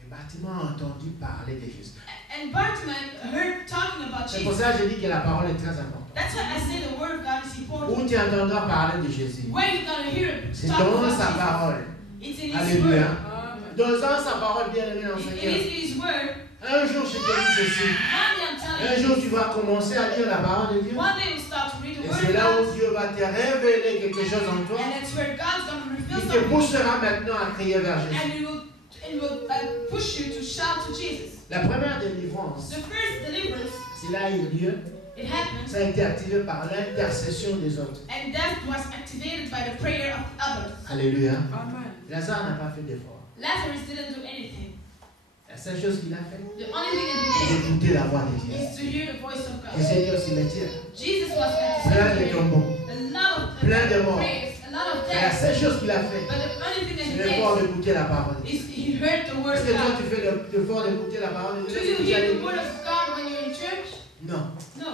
Et Bartimée a entendu parler de Jésus. And Bartimaeus heard talking about C'est pour Jesus. ça que je dis que la parole est très importante. That's why I say the word of God is important. Où tu entendras parler de Jésus. Where you gonna hear it C'est talk dans about sa Jesus? parole. It's in His Alléluia. word. Dans sa parole, bien aimé dans le It Seigneur. is in His word. Un jour, je te dis ceci. One day I'm Un telling jour, you, tu vas commencer à lire la parole de Dieu. one day we'll start to read the Et word c'est of là où God, Dieu va te révéler quelque chose en toi. and that's where God's gonna reveal Il te something, poussera maintenant à crier vers Jésus. and it will push you to shout to Jesus. La première délivrance, The first deliverance, c'est là eu lieu. it happened, Ça a été activé par l'intercession des autres. and that was activated by the prayer of others. Alléluia. Lazare n'a pas fait d'effort. Lazarus didn't do anything. La seule chose qu'il a fait, The only thing that c'est he did d'écouter la voix de Dieu. is to hear the voice of Et God. Seigneur au cimetière, Jesus was at the plein de cemetery, tombeaux, a lot of plein de morts. prayers, a lot of Et la death, seule chose qu'il a fait, but the only thing that c'est he l'effort did d'écouter la parole de Dieu. is he heard the word Est-ce of que toi God. tu fais l'effort d'écouter la parole de Do Dieu? you Tu hear allais- the word of God when you're in church? Non. No.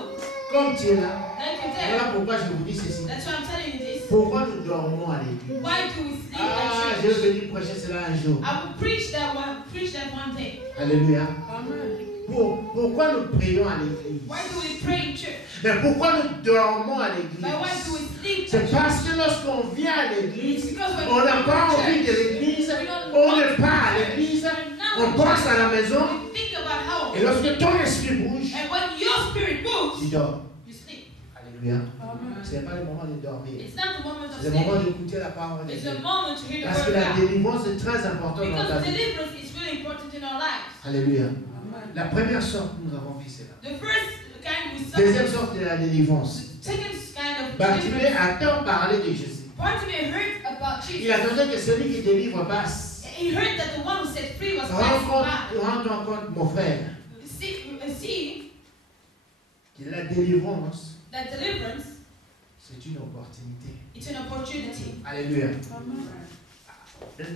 Comme tu es là, Like you're there. voilà pourquoi je vous dis ceci. That's why I'm telling you this. Pourquoi nous dormons à l'église? Why do we sleep Ah, at je vais church? venir prêcher cela un jour. I will preach that one day. Alléluia. Pourquoi nous prions à l'église? Why do we pray in church? Mais pourquoi nous dormons à l'église? But why do we sleep at C'est church? parce que lorsqu'on vient à l'église, Because when on n'a we pas go to envie de church, l'église, we don't on want n'est to pas à church. l'église, We're not On pense à la maison. You think about home. Et lorsque ton esprit bouge, And when your spirit moves, tu dors. you sleep. Alléluia. Ce n'est pas le moment de dormir. It's not the moment of C'est le moment sleeping. d'écouter la parole de It's Dieu. the moment to hear the Parce que word la of God. délivrance est très importante dans ta Because vie. deliverance is really important in our lives. Alléluia. La première sorte que nous avons vue, c'est là. The first kind we saw. Deuxième sorte de la délivrance. The second kind of Bartimée deliverance. attend parler de Jésus. Bartimaeus heard about Il Jesus. attendait que celui qui délivre passe. He heard that the one who set free was passing by. Rends-toi compte, mon frère, See que la délivrance, that deliverance, c'est une opportunité. it's an opportunity. Alléluia.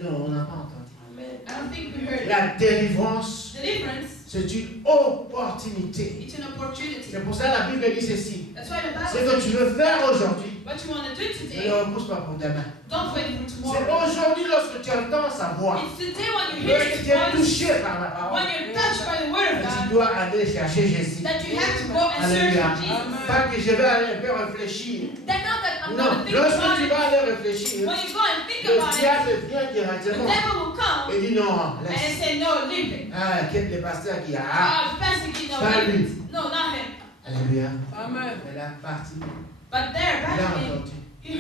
Non, on n'a pas entendu. I don't think we heard it. La délivrance, Deliverance, c'est une opportunité. it's an opportunity. C'est pour ça que la Bible dit ceci. That's why the Ce Bible que says, tu veux faire aujourd'hui, what you want to do ne today, le repousse pas pour demain. don't wait for C'est tomorrow. aujourd'hui lorsque tu entends sa voix, It's today when you hear lorsque His tu es voice, touché par la parole, when you're touched by the Word of que tu God, dois aller chercher Jésus. that you have to go and search Alléluia. for Jesus. Pas que je vais aller un peu réfléchir. Then not that I'm Non, going to think lorsque about tu it. vas aller réfléchir, When you go and think le about it, diable vient the directement devil will come et dit non, and laisse. say, no, leave it. Ah, quel le pasteur qui a. Ah, the pastor, no, Pas leave lui. it. No, not him. Alléluia. Amen. Mais la partie, But there, il a Bartimaeus, entendu. he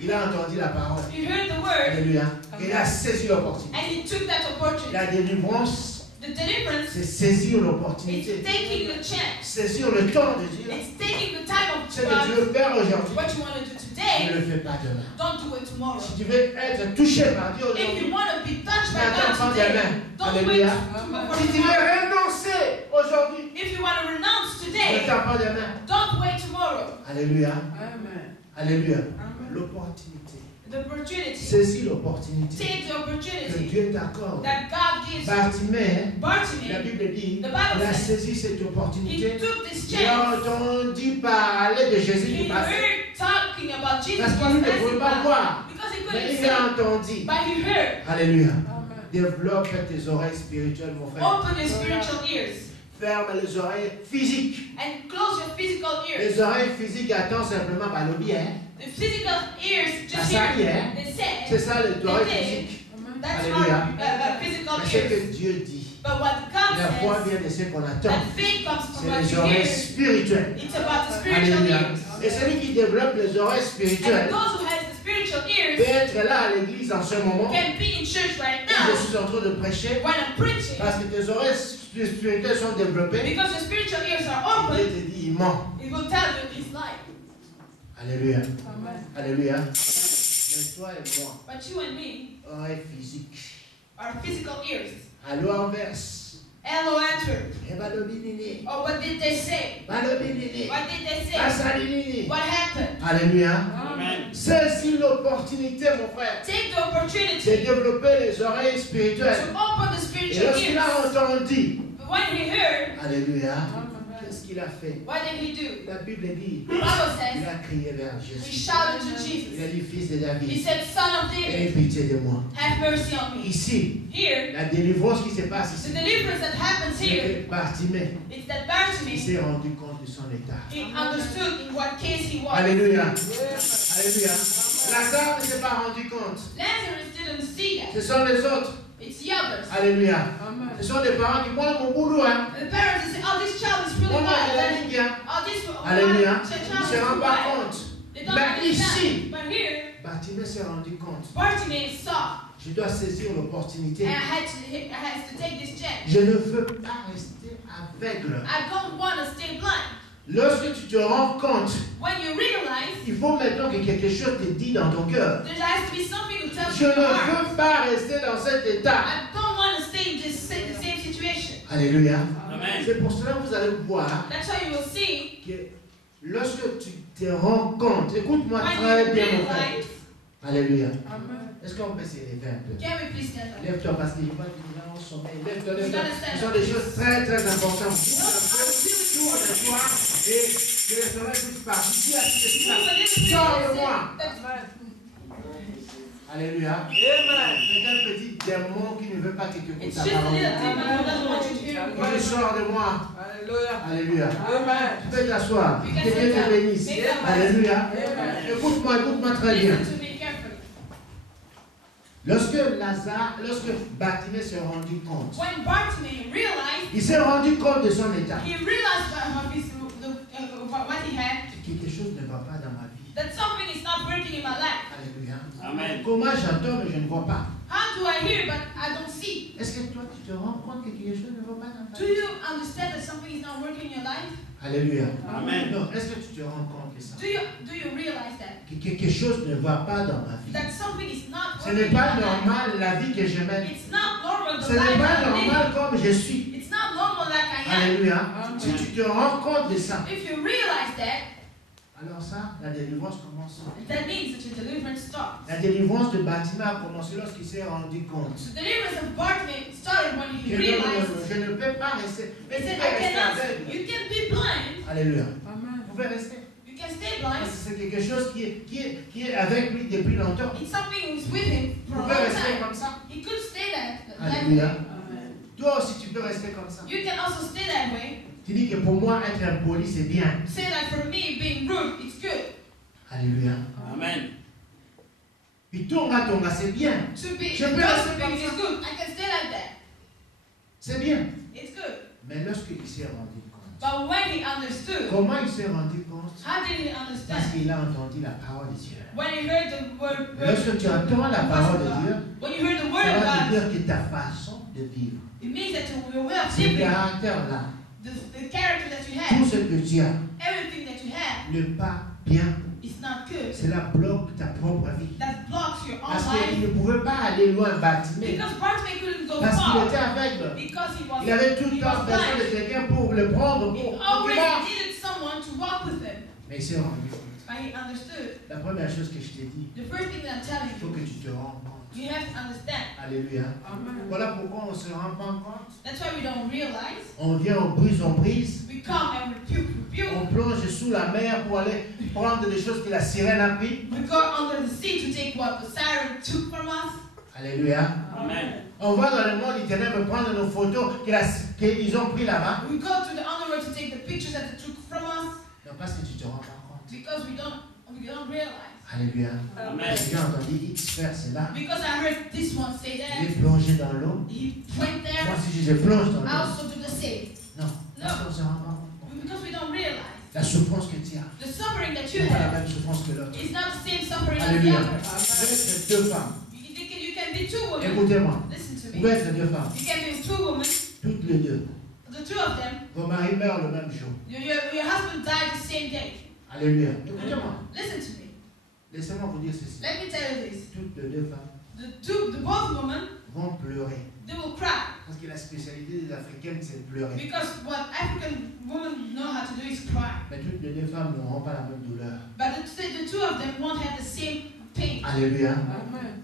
Il a entendu la parole. heard the word, Alléluia. Et il a saisi l'opportunité. and he took that opportunity. La délivrance, The deliverance c'est saisir is l'opportunité. taking the chance. Saisir le temps de Dieu. It's taking the time of Ce que tu veux God. faire aujourd'hui, What you want to do ne today, le fais pas demain. don't do it tomorrow. Si tu veux être touché par Dieu If aujourd'hui, you want to be touched by n'attends pas God today, demain. don't wait Alléluia. for Si tu veux tomorrow. renoncer aujourd'hui, If you want to renounce ne today, t'attends pas demain. don't wait tomorrow. Alléluia. Amen. Alléluia. Amen. L'opportunité. The opportunity. Saisis l'opportunité Take the que opportunity Dieu t'accorde. that God gives you. Bartimée, la Bartimaeus, Bible dit, The Bible il a says saisi cette he opportunité. took this Il a chance. entendu parler de Jésus He qui passait. heard talking about Jesus Parce qu'il was ne pouvait passing pas by. voir, Because he mais couldn't il see, a entendu. but he heard. Alléluia. Amen. Développe tes oreilles spirituelles, mon frère. Open your spiritual ears Ferme les oreilles physiques. and close your physical ears. Les oreilles physiques attendent simplement par le bien. The physical ears Ah, just ça hear y est. they C'est say ça les oreilles physiques. that's Alléluia. our physical Mais ce ears. que Dieu dit, But what God la foi says, vient de ce qu'on attend. that faith comes from C'est what les you oreilles hear. spirituelles. It's about the spiritual Alléluia. ears. Et celui qui développe les oreilles And spirituelles those who has the spiritual peut ears être là à l'église en ce moment. can be in church right Je now suis en train de prêcher when I'm preaching. parce que tes oreilles spirituelles sont développées. Because the spiritual ears are Dieu open, te dit, il ment. it will tell you his life. Alléluia. Amen. Alléluia. Mais toi et moi, But you and me oreilles physiques. are physical ears. Allô Anvers. Hello, Andrew. Eh balobinini. Oh, what did they say? Balobinini. What did they say? Asalinini. What happened? Alléluia. Amen. Saisis l'opportunité, mon frère, Take the de opportunity développer les oreilles to spirituelles. open the Et spiritual lorsqu'il a ears. entendu, But when he heard, Alléluia, Amen. qu'est-ce qu'il a fait? what did he do? La Bible dit, The Bible il says a crié vers he Jésus. shouted to Il a Jesus. dit, fils de He David, said, Son of aie David, pitié de moi. have mercy on me. Ici, Here, la délivrance qui se passe the ici, deliverance that happens c'est here que Bartimée, is that il Bartimaeus, s'est rendu compte de son état. he understood in what case he was. Alléluia. Alléluia. Lazare ne s'est pas rendu compte. Lazarus didn't see that. Ce sont les autres. It's the others. Alléluia. Amen. Ce sont des parents qui moi mon boulot hein. The parents they say, oh, this child is really Moi wild. je l'ai dit hein. Oh, this Alléluia. the Ils child ne se is rendent pas wild. compte. They don't Mais ici, understand. But here, Bartimée s'est rendu compte. Bartimaeus saw, Je dois saisir l'opportunité. and I had to take this chance. Je ne veux pas rester aveugle. I don't want to stay blind. Lorsque tu te rends compte, When you realize il faut maintenant que quelque chose te dit dans ton cœur. there has to be something to tell Je you ne in your heart. veux pas rester dans cet état. I don't want to stay in the same situation. Alléluia. Amen. C'est pour cela que vous allez voir That's why you will see que lorsque tu te rends compte, écoute-moi when très you bien mon frère. realize. Alléluia. Amen. Est-ce qu'on peut s'élever un peu? Can we please stand up? Lève-toi parce que je vois que nous allons sommeil. Lève-toi, lève-toi. You gotta stand Ce sont up. des choses très très importantes. Tourne de toi et que les oreilles puissent partir. Dis à ce qui est sors de moi. Alléluia. Amen. C'est un petit démon qui ne veut pas que tu écoutes It's ta just a parole. little demon who doesn't want you to hear the Il word. sort de moi. Alléluia. Alléluia. Amen. Tu peux t'asseoir. You Que can Dieu sit te down. bénisse. Make up Alléluia. Amen. Écoute-moi très bien. Listen to me carefully. Lorsque Bartimée s'est rendu compte, when Bartimaeus realized, il s'est rendu compte de son état. he realized what he had, Quelque chose ne va pas dans ma vie. that something is not working in my life. Alléluia. Amen. Comment j'entends mais je ne vois pas? How do I hear but I don't see? Est-ce que toi tu te rends compte que quelque chose ne va pas dans ta Do vie? you understand that something is not working in your life? Alléluia. Amen. Non, est-ce que tu te rends compte de ça? Do you realize that? Que quelque chose ne va pas dans ma vie. That something is not Ce working n'est in pas my life? normal la vie que je mène. It's not normal Ce the n'est life pas I'm living. normal comme je suis. It's not normal like I am. Alléluia. Si tu te rends compte de ça, If you realize that, alors ça, la délivrance commence. that means that your deliverance starts. La délivrance de Bartimée a commencé lorsqu'il s'est rendu compte. The deliverance of Bartimaeus started when he Que realized. je ne peux pas rester. Mais He tu said, peux I rester cannot. aveugle. You can be blind. Alléluia. Vous pouvez rester. You can stay Parce blind. que c'est quelque chose qui est avec lui depuis longtemps. It's something who's with him Vous for a pouvez long rester time. comme ça. He could stay that Alléluia. way. Toi aussi, tu peux rester comme ça. You can also stay that way. Tu dis que pour moi, être impoli, c'est bien. Say that for me, being rude, it's good. Alléluia. Amen. Puis tonga, c'est bien. To be Je peux rester gossiping comme is ça. good. I can stay like that. C'est bien. It's good. Mais lorsqu'il s'est rendu compte, But when he understood, comment il s'est rendu compte? how did he Parce understand? qu'il a entendu la parole de Dieu. When he heard the word, Lorsque tu entends la parole de Dieu, when you heard the word ça of va te God, dire que ta façon de vivre, it means that your way of ce living, caractère-là, the character that you tout have, ce que tu as, everything that you have, n'est pas bien. is not good. Cela bloque ta propre vie. That blocks your own Parce qu'il life. ne pouvait pas aller loin, Bartimée. Because Bartimaeus couldn't go Parce qu'il far. était aveugle. Because he was, Il avait tout le he temps was besoin de blind. quelqu'un pour le prendre, He pour qu'il always marche. needed someone to walk with him. Mais il s'est rendu compte. But he understood. La première chose que je t'ai dit, The first thing that I'm telling il faut you, que tu te rends compte. you have to understand. Alléluia. Voilà pourquoi on ne se rend pas compte. That's why we don't realize. On vient, on brise. We come and rebuke. On plonge sous la mer pour aller prendre des choses que la sirène a pris. We go under the sea to take what the siren took from us. Alléluia. Amen. On va dans le monde des ténèbres prendre nos photos qu'ils ont pris là-bas. We go to the underworld to take the pictures that they took from us Non, parce que tu te rends pas compte. because we don't realize. Alléluia. Amen. J'ai entendu X faire cela. Because I heard this one say Il that. est plongé dans l'eau. He went Moi, there. si je plonge dans I l'eau. also do the same. Non, parce qu'on ne se rend pas compte. Because we don't realize. La souffrance que tu as, The suffering that ce you n'est pas la have même souffrance que l'autre. is not the same suffering as the Alléluia. other. Vous pouvez être deux femmes. You can be two women. Écoutez-moi. Listen to Vous me. pouvez être deux femmes. You can be two women. Toutes les deux. The two of them. Vos maris meurent le même jour. Your husband died the same day. Alléluia. Écoutez-moi. Listen to me. Laissez-moi vous dire ceci. Let me tell you this. Toutes les deux femmes The both women, vont pleurer. they will cry. Parce que la spécialité des Africaines, c'est de pleurer. Because what African women know how to do is cry. Mais toutes les deux femmes n'auront pas la même douleur. But the two of them won't have the same pain. Alléluia.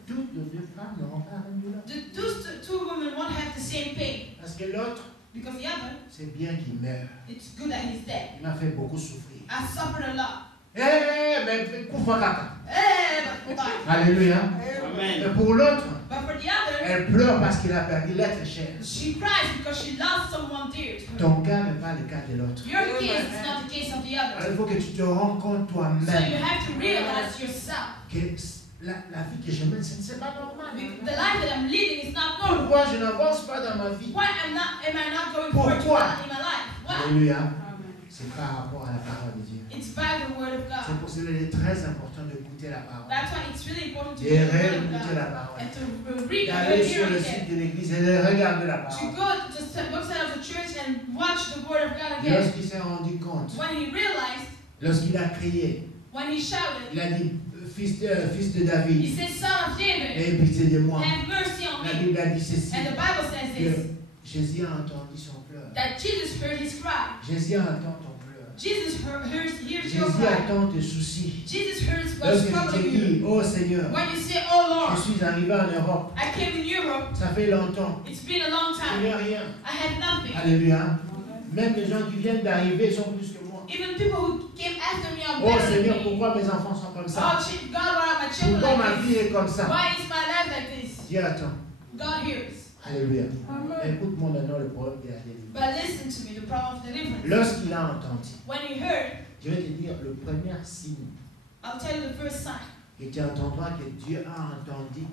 Toutes les deux femmes n'auront pas la même douleur. Those two women won't have the same pain. Parce que l'autre, Because the other, c'est bien qu'il meure. it's good that he's dead. Il m'a fait beaucoup souffrir. I suffered a lot. Mais coupe caca. But Alléluia. Amen. Mais pour l'autre, for the other, elle pleure parce qu'il a perdu l'être cher. she cries because she lost someone dear to her. Ton cas n'est pas le cas de l'autre. Your case is not the case of the Alors, other. il faut que tu te rends compte So you toi-même have to realize yourself. que la vie que je mène, ce n'est pas normal. The life that I'm leading is not normal. Pourquoi je n'avance pas dans ma vie? Why am I not going forward Pourquoi? in my life? Why? Alléluia. C'est par rapport à la parole de Dieu. It's by the word of C'est God. pour cela qu'il est très important d'écouter la parole. That's why it's really important to Et hear the word of réécouter la God parole. and to read D'aller the sur word le again. site de l'église et de regarder la To parole. go to the website of the church and watch the word of God Et again. lorsqu'il s'est rendu compte, When he realized, lorsqu'il a crié, when he shouted, il a dit, fils de he David, said, Son of David, aie pitié de moi. have mercy on La me. Bible a dit ceci, And the Bible says que this, Jésus a entendu son pleur. that Jesus heard his cry. Jésus entend ton pleur. Jesus hears your Jésus cry. attend tes soucis. Jesus hears what's Lorsque tu te troubling you. dis, oh Seigneur, When you say, Oh je Lord, suis arrivé en Europe, I came in Europe, ça fait longtemps, it's been a long je time, n'ai rien. I had nothing. Alléluia. Même les gens qui viennent d'arriver sont plus que moi. Even people who came after me are Oh better Seigneur, than me. pourquoi mes enfants sont comme ça? Oh, God, why are my children Pourquoi ma like vie this? est comme ça? Why is my life like this? Dieu attend. God hears. Alléluia. Écoute-moi maintenant le problème de la délivrance. But listen to me, the problem of deliverance. Lorsqu'il a entendu, When he heard, je vais te dire le premier signe I'll tell you the first sign que tu entendras que Dieu a entendu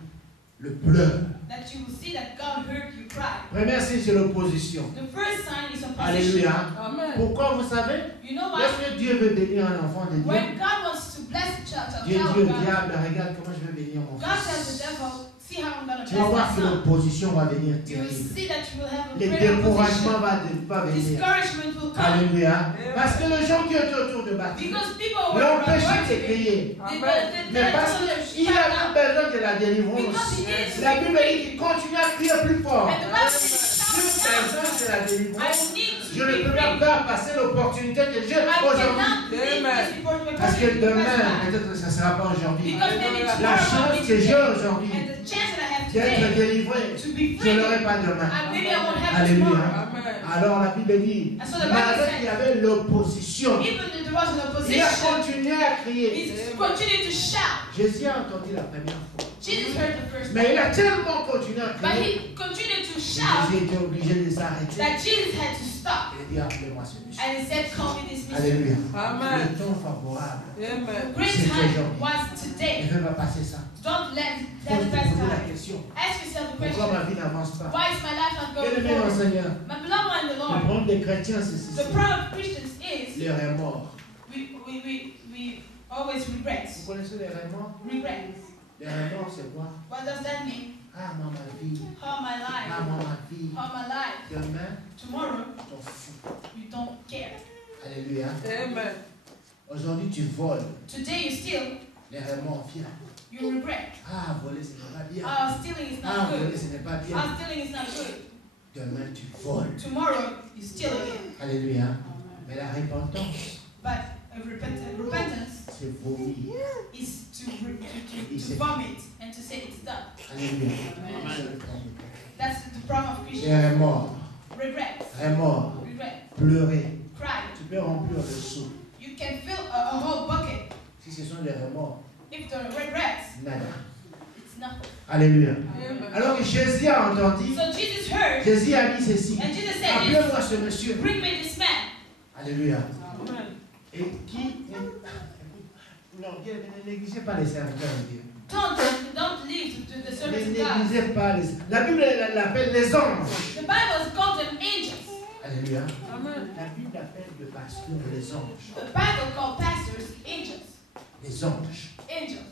le pleur. That you will see that God heard you cry. Premier signe, c'est l'opposition. The first sign is opposition. Alléluia. Amen. Pourquoi vous savez? You know why? Lorsque Dieu veut bénir un enfant de Dieu, When God wants to bless a child, Dieu dit au God, diable, regarde comment je vais bénir mon God tells fils. the devil, see how I'm going to Tu vas voir bless que my son. l'opposition va devenir You will terrible. see that you will have a Les great découragements opposition. vont venir. Discouragement will come. Alléluia. Parce que les gens qui étaient autour de Baptiste Because people were l'ont empêché de worshiping. crier. They Mais parce told him, qu'il "Shut avait up." besoin de la Because délivrance. he needed to La be Bible dit free. qu'il continue à crier plus fort. And the Bible says, J'ai besoin de la I délivrance. need Je to ne be peux free. pas passer l'opportunité que j'ai I aujourd'hui. cannot leave this before my Parce que person demain, pass by. peut-être que ça ne sera pas aujourd'hui. Because maybe La tomorrow chance will be que j'ai today. aujourd'hui And the chance that I have d'être today délivré, to be je ne free, l'aurai pas demain. maybe I won't have it Alléluia. tomorrow. Alors la Bible dit, And so the Bible malgré says, qu'il y avait l'opposition, even if there was an il a opposition, continué à crier. he continued to shout. Jésus a entendu la première fois. Jesus heard the first Mais il time. a tellement continué à But crier. he continued to que shout Jésus était obligé de s'arrêter. that Jesus had to stop. Il a dit, appelez-moi ce monsieur. And he said, call me this mystery. Alléluia. Amen. Le temps favorable. Amen. Great C'est time aujourd'hui. was Il today. ne veut pas passer ça. Don't let Il faut that se pass poser la by. question. Ask yourself the Pourquoi question, ma vie n'avance pas? why is my life not Bien going aimé dans le forward? Seigneur, My beloved one in the le Lord, problème des chrétiens, c'est ceci. the problem of Christians is Les remords. we always regret. Vous connaissez les remords? Regret. Les remords, c'est quoi? What does that mean? Ah, moi, ma vie. How my Ah, life, moi, ma vie. how my life. Demain, Tomorrow, t'en fous. you don't care. Alléluia. Amen. Aujourd'hui, tu voles. Today you steal, Les remords viennent. you regret. Ah, voler, ce n'est pas bien. Stealing is Ah, not voler, good. ce n'est pas bien. Stealing is not good. Demain, tu voles. Tomorrow, you steal again. Alléluia. Mais la repentance, But repentance c'est vomir. is to vomit and to say it's done. Alléluia. That's the problem of Les Christians. remords. Regret. Remords. Regret. Pleurer. Cry. Tu peux remplir le seau. You can fill a whole bucket. Si ce sont des remords, If there are regrets, nada. it's nothing. Alléluia. Amen. Alors que Jésus a entendu, So Jesus heard, Jésus a dit ceci. and Jesus said, Appelez-moi ce monsieur. bring me this man. Alléluia. Amen. Et qui... Non, bien, ne négligez pas les serviteurs de Dieu. Don't leave to the Ne service of God. négligez pas les... La Bible l'appelle les anges. The Bible calls them angels. Alléluia. Amen. La Bible appelle le pasteur les anges. The Bible calls pastors angels. Les anges. Angels.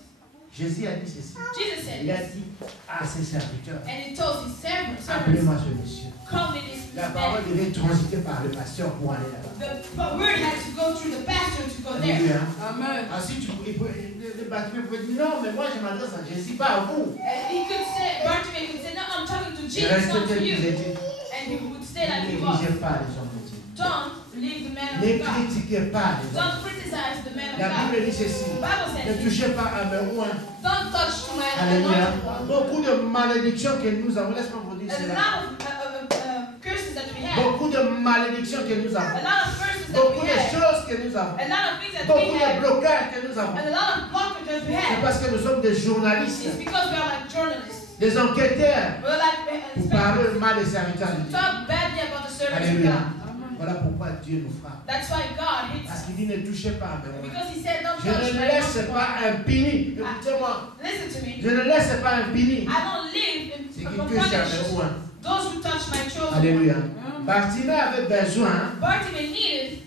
Jésus a dit ceci. Jesus said Il a this. dit à ses serviteurs, And he told his servants, appelez-moi ce monsieur. call me this La man. parole devait transiter par le pasteur pour aller là-bas. The word had to go through the pastor to go there. Alléluia. Amen. Ensuite, le baptême pouvait dire, non, mais moi je m'adresse à Jésus, pas à vous. He could say, Bartimaeus could say, no, I'm talking to Il Jesus, restait not to tel qu'il you. était. And he would say Ne like he was. négligez pas les hommes de Dieu. Don't leave the man Ne of God. critiquez pas les hommes. Don't criticize the man of La God. Bible dit ceci. The Bible Ne says, touchez pas à mes oins. don't touch to my Alléluia. anointed one. Beaucoup de malédictions que nous avons. Laisse-moi vous dire A cela. lot of curses that we have. Beaucoup de malédictions que nous A avons. lot of curses that Beaucoup we de have. choses que nous avons. A lot of things that Beaucoup we de have. blocages que nous avons. And a lot of blockages we C'est have. parce que nous sommes des journalistes, It's because we are like journalists. des enquêteurs We're like pour parler inspectors. mal des serviteurs de Dieu. Talk badly about the servants of Alléluia. God. Voilà pourquoi Dieu nous frappe. That's why God hates Parce us. qu'il dit ne touchez pas à mes oins. Because he said, don't Je touch ne my laisse anointed pas one. impuni. Écoutez-moi. Listen to me. Je ne laisse pas impuni. I don't live C'est in qui upon touche à punish mes oins. those who touch my children. Alléluia. Bartimée avait besoin Bartimaeus needed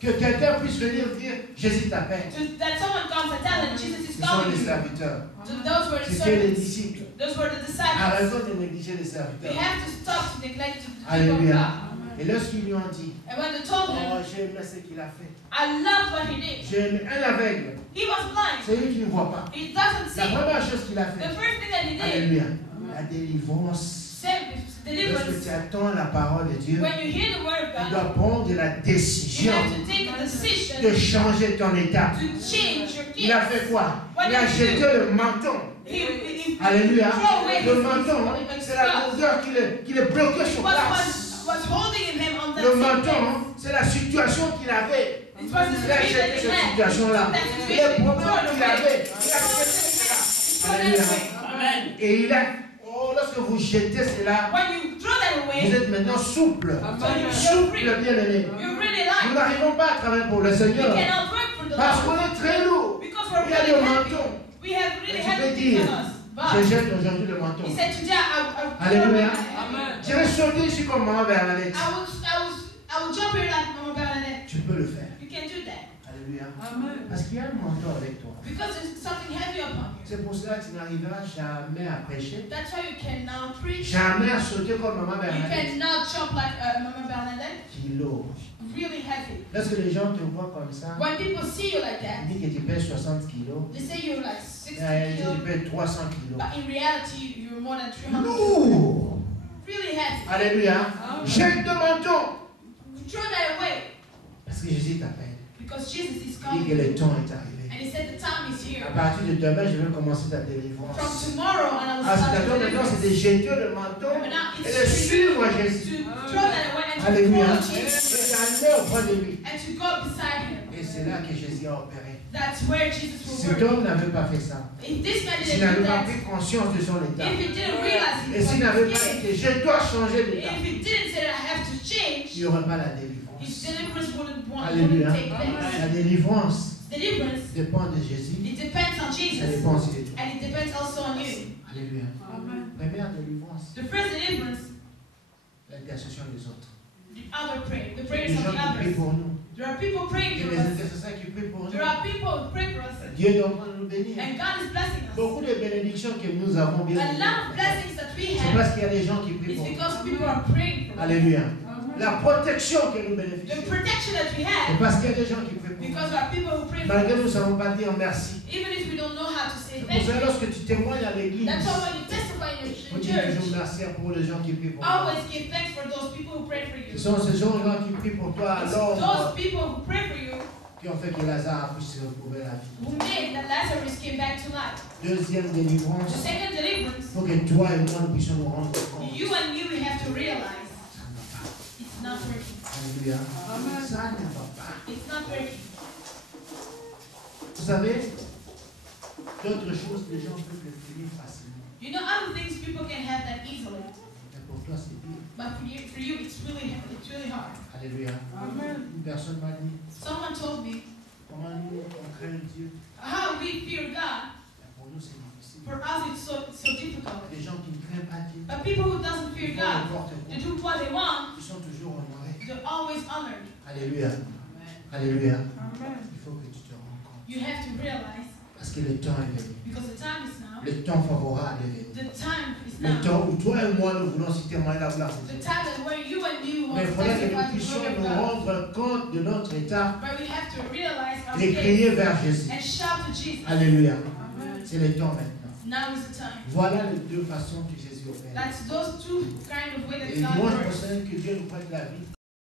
que quelqu'un puisse venir dire Jésus t'appelle. that someone comes and tell him Jesus is Ce sont calling les you. serviteurs. Those were the C'était les servants. disciples. Those were the À disciples. raison de négliger les We serviteurs. have to stop to neglect the people of Alléluia. God. Et lorsqu'ils lui ont dit, And when they told oh, him, j'ai aimé ce qu'il a fait. I loved what he did. J'ai aimé un aveugle. He was blind. C'est lui qui ne voit pas. He doesn't La see. première chose qu'il a The fait. first thing that he did, Alléluia. La délivrance. Lorsque deliverance. tu attends la parole de Dieu, When you hear the word tu of God, dois prendre la you décision have to take a decision de changer ton état. to change your Il a gifts. fait quoi? What Il a did he jeté do? le menton. He Alléluia. threw away Le his menton, c'est la longueur qui le bloquait sur place. was holding him on that Le same menton, c'est la situation qu'il avait. place. It was the Il a situation jeté that he cette had. situation-là. That Les situation. problèmes qu'il avait, il a jeté cela. Alléluia. Amen. Et il a, lorsque vous jetez cela, When you throw that vous away, êtes maintenant souple. Amen. Souple, bien-aimé. you really Nous like. n'arrivons pas à travailler pour le We Seigneur cannot work for the parce qu'on Lord est très lourd. because we're Il y a really le heavy. menton. We have really Et tu heavy peux things dire, on us. Je jette aujourd'hui le manteau. He said, today Alléluia. Amen. Je vais sauter ici comme Maman Bernadette. I will jump here like Mama Bernadette. Tu peux le faire. You can do that. Alléluia. Amen. Parce qu'il y a un manteau avec toi. Because there's something heavy upon you. C'est pour cela que tu n'arriveras jamais à prêcher. That's why you cannot preach. Jamais à sauter comme Maman You Bernadette. cannot jump like Mama Bernadette. Kilo. Really heavy. Lorsque les gens te voient comme ça, When people see you like that, ils disent que tu pèses 60 kilos. they say you're like 60 En réalité, kilos. tu pèses 300 kilos. But in reality, you're more than 300 kilos. Lourd. Really heavy. Alléluia. Jette ton manteau. Throw that away. Parce que Jésus t'appelle. Because Jesus is Il dit coming. que le temps est arrivé. And he said the time is here. À partir de demain, je vais commencer ta From délivrance. tomorrow, and I will Ah, start c'est to maintenant, deliver. c'est de jeter le manteau But now et it's de suivre Jésus. to throw that away and to Alléluia. follow Et Jesus d'aller auprès de lui. and to go beside him. Et c'est là que Jésus a opéré. That's where Jesus will Cet work. homme n'avait pas fait ça. If this man S'il didn't n'avait do pas that, pris conscience de son état. if he didn't realize Et it s'il was n'avait pas given, dit que je dois changer d'état, if he didn't say that I have to il change, n'y aurait pas la his délivrance. deliverance wouldn't Alléluia. take place. La délivrance Deliverance, dépend de Jésus. it depends on Ça Jesus, dépend aussi de toi. and it depends also on you. Alléluia. Première délivrance, The first deliverance, l'intercession des autres. the other prayer, the Les prayers of gens the qui prient others. pour nous. There are people praying Et for les us. intercesseurs qui prient pour nous. There are people who pray for us. Dieu est en train de nous bénir. And God is blessing us. Beaucoup de bénédictions que nous avons bien. A lot of blessings that we C'est have parce qu'il y a des gens qui prient is pour nous. because people are praying for us. Alléluia. La protection que nous The bénéficions. protection that we C'est have parce qu'il y a des gens qui prient pour nous. because there are people who pray for Malgré nous ne us. savons pas dire merci. Even if we don't know how to say C'est pour thank ça you. lorsque tu témoignes à l'église, That's why when you testify in faut your dire toujours church, merci pour les gens qui prient pour nous. always give thanks for those people who pray for you. Ce sont ces gens-là qui prient pour toi à It's l'ombre those people who pray for you qui ont fait que Lazare puisse retrouver la vie. who made that Lazarus came back to life. Deuxième The délivrance, second il deliverance, faut que toi et moi nous puissions nous rendre compte. you and me, we have to realize Ça ne va pas. it's not working. Alléluia. Ça ne va pas. It's not working. Vous savez, d'autres choses, les gens peuvent les finir facilement. You know, other things people can have that easily, Mais pour toi, c'est dur. but for you it's really hard. Alléluia. Une personne m'a dit, Someone told me comment nous, on craint Dieu. how we fear God. Mais pour nous, c'est difficile. For us, it's so difficult. Les gens qui ne craignent pas Dieu, But people who doesn't ils fear font God, n'importe they quoi. do what they want, Ils sont toujours honorés. they're always honored. Alléluia. Alléluia. Il faut que tu te rends compte. You have to realize, Parce que le temps est venu. because the time is now, Le temps favorable est venu. the time is Le now. temps où toi et moi, nous voulons aussi témoigner la gloire de The Dieu. time that where you and me want Mais il to faudrait que testify nous to puissions the nous glory of God. rendre compte de notre état But we have to realize our et state crier vers Jésus. and shout to Jesus. Alléluia. Amen. C'est le temps maintenant. Now is the time. Voilà les deux façons que Jésus opère. That's those two kind of ways Et that God dimanche works. prochain, que Dieu nous prête la vie.